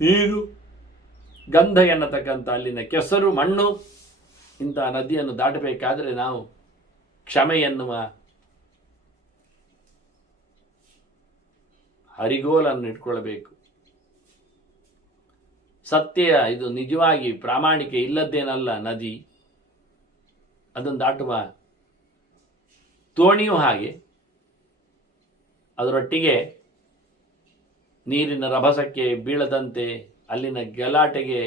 ನೀರು, ಗಂಧ ಎನ್ನತಕ್ಕಂಥ ಅಲ್ಲಿನ ಕೆಸರು, ಮಣ್ಣು. ಇಂತಹ ನದಿಯನ್ನು ದಾಟಬೇಕಾದರೆ ನಾವು ಕ್ಷಮೆ ಎನ್ನುವ ಹರಿಗೋಲನ್ನು ಇಟ್ಕೊಳ್ಬೇಕು. ಸತ್ಯ, ಇದು ನಿಜವಾಗಿ ಪ್ರಾಮಾಣಿಕೆ ಇಲ್ಲದ್ದೇನಲ್ಲ ನದಿ. ಅದನ್ನು ದಾಟುವ ದೋಣಿಯೂ ಹಾಗೆ. ಅದರೊಟ್ಟಿಗೆ ನೀರಿನ ರಭಸಕ್ಕೆ ಬೀಳದಂತೆ, ಅಲ್ಲಿನ ಗಲಾಟೆಗೆ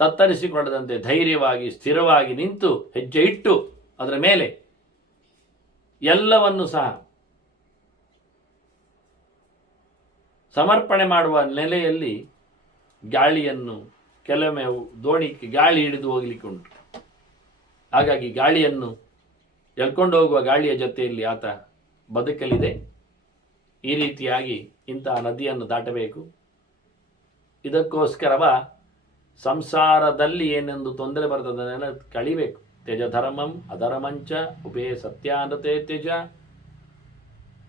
ತತ್ತರಿಸಿಕೊಳ್ಳದಂತೆ ಧೈರ್ಯವಾಗಿ ಸ್ಥಿರವಾಗಿ ನಿಂತು ಹೆಜ್ಜೆ ಇಟ್ಟು ಅದರ ಮೇಲೆ ಎಲ್ಲವನ್ನು ಸಹ ಸಮರ್ಪಣೆ ಮಾಡುವ ನೆಲೆಯಲ್ಲಿ ಗಾಳಿಯನ್ನು, ಕೆಲವೊಮ್ಮೆ ದೋಣಿಗೆ ಗಾಳಿ ಹಿಡಿದು ಹೋಗ್ಲಿಕ್ಕೆ ಉಂಟು. ಹಾಗಾಗಿ ಗಾಳಿಯನ್ನು ಎಳ್ಕೊಂಡು ಹೋಗುವ ಗಾಳಿಯ ಜೊತೆಯಲ್ಲಿ ಆತ ಬದುಕಲಿದೆ. ಈ ರೀತಿಯಾಗಿ ಇಂತಹ ನದಿಯನ್ನು ದಾಟಬೇಕು. ಇದಕ್ಕೋಸ್ಕರವ ಸಂಸಾರದಲ್ಲಿ ಏನೆಂದು ತೊಂದರೆ ಬರ್ತದೆ ಅದನ್ನು ಕಳಿಬೇಕು. ತ್ಯಜ ಧರ್ಮಂ ಅಧರ್ಮಂಚ ಉಭೇ ಸತ್ಯಾನತೆ ತ್ಯಜ,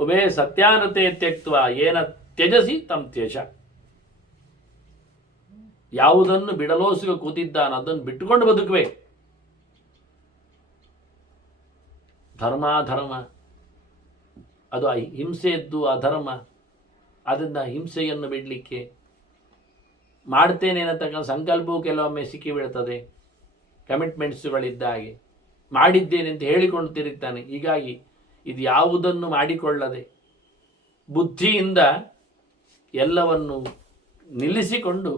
ಉಭೇ ಸತ್ಯಾನತೆ ತ್ಯಕ್ತ್ವ ಏನ ತ್ಯಜಸಿ ತಂ ತ್ಯಜ. ಯಾವುದನ್ನು ಬಿಡಲೋಸುಗ ಕೂತಿದ್ದಾನ ಅದನ್ನು ಬಿಟ್ಟುಕೊಂಡು ಬದುಕಬೇಕು. ಧರ್ಮಾಧರ್ಮ ಅದು ಹಿಂಸೆಯದ್ದು ಅಧರ್ಮ. ಅದರಿಂದ ಹಿಂಸೆಯನ್ನು ಬಿಡಲಿಕ್ಕೆ ಮಾಡ್ತೇನೆ ಅನ್ನತಕ್ಕಂಥ ಸಂಕಲ್ಪವೂ ಕೆಲವೊಮ್ಮೆ ಸಿಕ್ಕಿ ಬೀಳ್ತದೆ. ಕಮಿಟ್ಮೆಂಟ್ಸುಗಳಿದ್ದ ಹಾಗೆ ಮಾಡಿದ್ದೇನೆ ಅಂತ ಹೇಳಿಕೊಂಡು ತಿರುಗ್ತಾನೆ. ಹೀಗಾಗಿ ಇದು ಯಾವುದನ್ನು ಮಾಡಿಕೊಳ್ಳದೆ ಬುದ್ಧಿಯಿಂದ ಎಲ್ಲವನ್ನು ನಿಲ್ಲಿಸಿಕೊಂಡು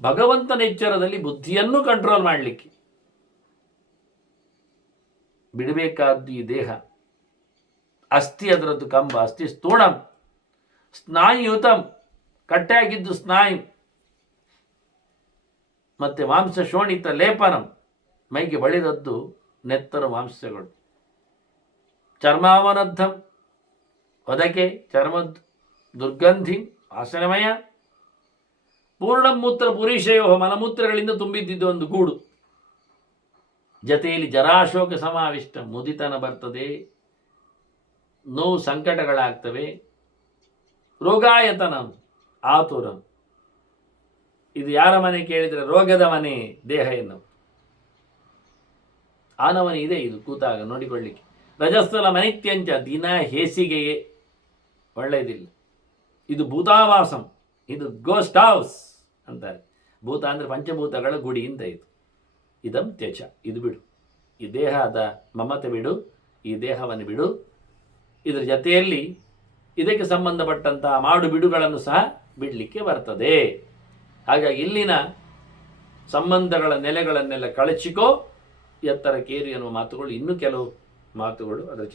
ಭಗವಂತನ ಎಚ್ಚರದಲ್ಲಿ ಬುದ್ಧಿಯನ್ನು ಕಂಟ್ರೋಲ್ ಮಾಡಲಿಕ್ಕೆ ಬಿಡಬೇಕಾದ್ದು ಈ ದೇಹ. ಅಸ್ಥಿ ಅದರದ್ದು ಕಂಬ, ಅಸ್ಥಿ ಸ್ಥೂಣಂ ಸ್ನಾಯುತಂ, ಕಟ್ಟೆ ಆಗಿದ್ದು ಸ್ನಾಯು, ಮತ್ತೆ ಮಾಂಸ ಶೋಣಿತ ಲೇಪನಂ, ಮೈಗೆ ಬಳಿದದ್ದು ನೆತ್ತರ ಮಾಂಸಗಳು. ಚರ್ಮಾವನದ್ಧಂ, ಒದಕೆ ಚರ್ಮದ್ ದುರ್ಗಂಧಿ ವಾಸನಮಯ, ಪೂರ್ಣಮೂತ್ರ ಪುರೀಶಯೋ, ಮಲಮೂತ್ರಗಳಿಂದ ತುಂಬಿದ್ದಿದ್ದು ಒಂದು ಗೂಡು. ಜತೆಯಲ್ಲಿ ಜರಾಶೋಕ ಸಮಾವಿಷ್ಟ, ಮುದಿತನ ಬರ್ತದೆ, ನೋವು ಸಂಕಟಗಳಾಗ್ತವೆ. ರೋಗಾಯತನ ಆತುರ, ಇದು ಯಾರ ಮನೆ ಕೇಳಿದರೆ ರೋಗದ ಮನೆ ದೇಹ ಎನ್ನುವ ಆನವನಿ ಇದೆ ಇದು ಕೂತಾಗ ನೋಡಿಕೊಳ್ಳಿಕ್ಕೆ. ರಜಸ್ಥಲ ಮನಿತ್ಯಂಚ, ದಿನ ಹೇಸಿಗೆಯೇ ಒಳ್ಳೆಯದಿಲ್ಲ. ಇದು ಭೂತಾವಾಸಂ, ಇದು ಗೋಸ್ಟ್ ಹೌಸ್ ಅಂತಾರೆ. ಭೂತ ಅಂದರೆ ಪಂಚಭೂತಗಳ ಗುಡಿ ಅಂತ ಇದು. ಇದಂ ತ್ಯಜ, ಇದು ಬಿಡು, ಈ ದೇಹದ ಮಮತೆ ಬಿಡು, ಈ ದೇಹವನ್ನು ಬಿಡು. ಇದರ ಜೊತೆಯಲ್ಲಿ ಇದಕ್ಕೆ ಸಂಬಂಧಪಟ್ಟಂತಹ ಮಾಡು ಬಿಡುಗಳನ್ನು ಸಹ ಬಿಡಲಿಕ್ಕೆ ಬರ್ತದೆ. ಹಾಗಾಗಿ ಇಲ್ಲಿನ ಸಂಬಂಧಗಳ ನೆಲೆಗಳನ್ನೆಲ್ಲ ಕಳಚಿಕೋ ಎತ್ತರಕ್ಕೇರಿ ಎನ್ನುವ ಮಾತುಗಳು, ಇನ್ನೂ ಕೆಲವು ಮಾತುಗಳು ಅದರ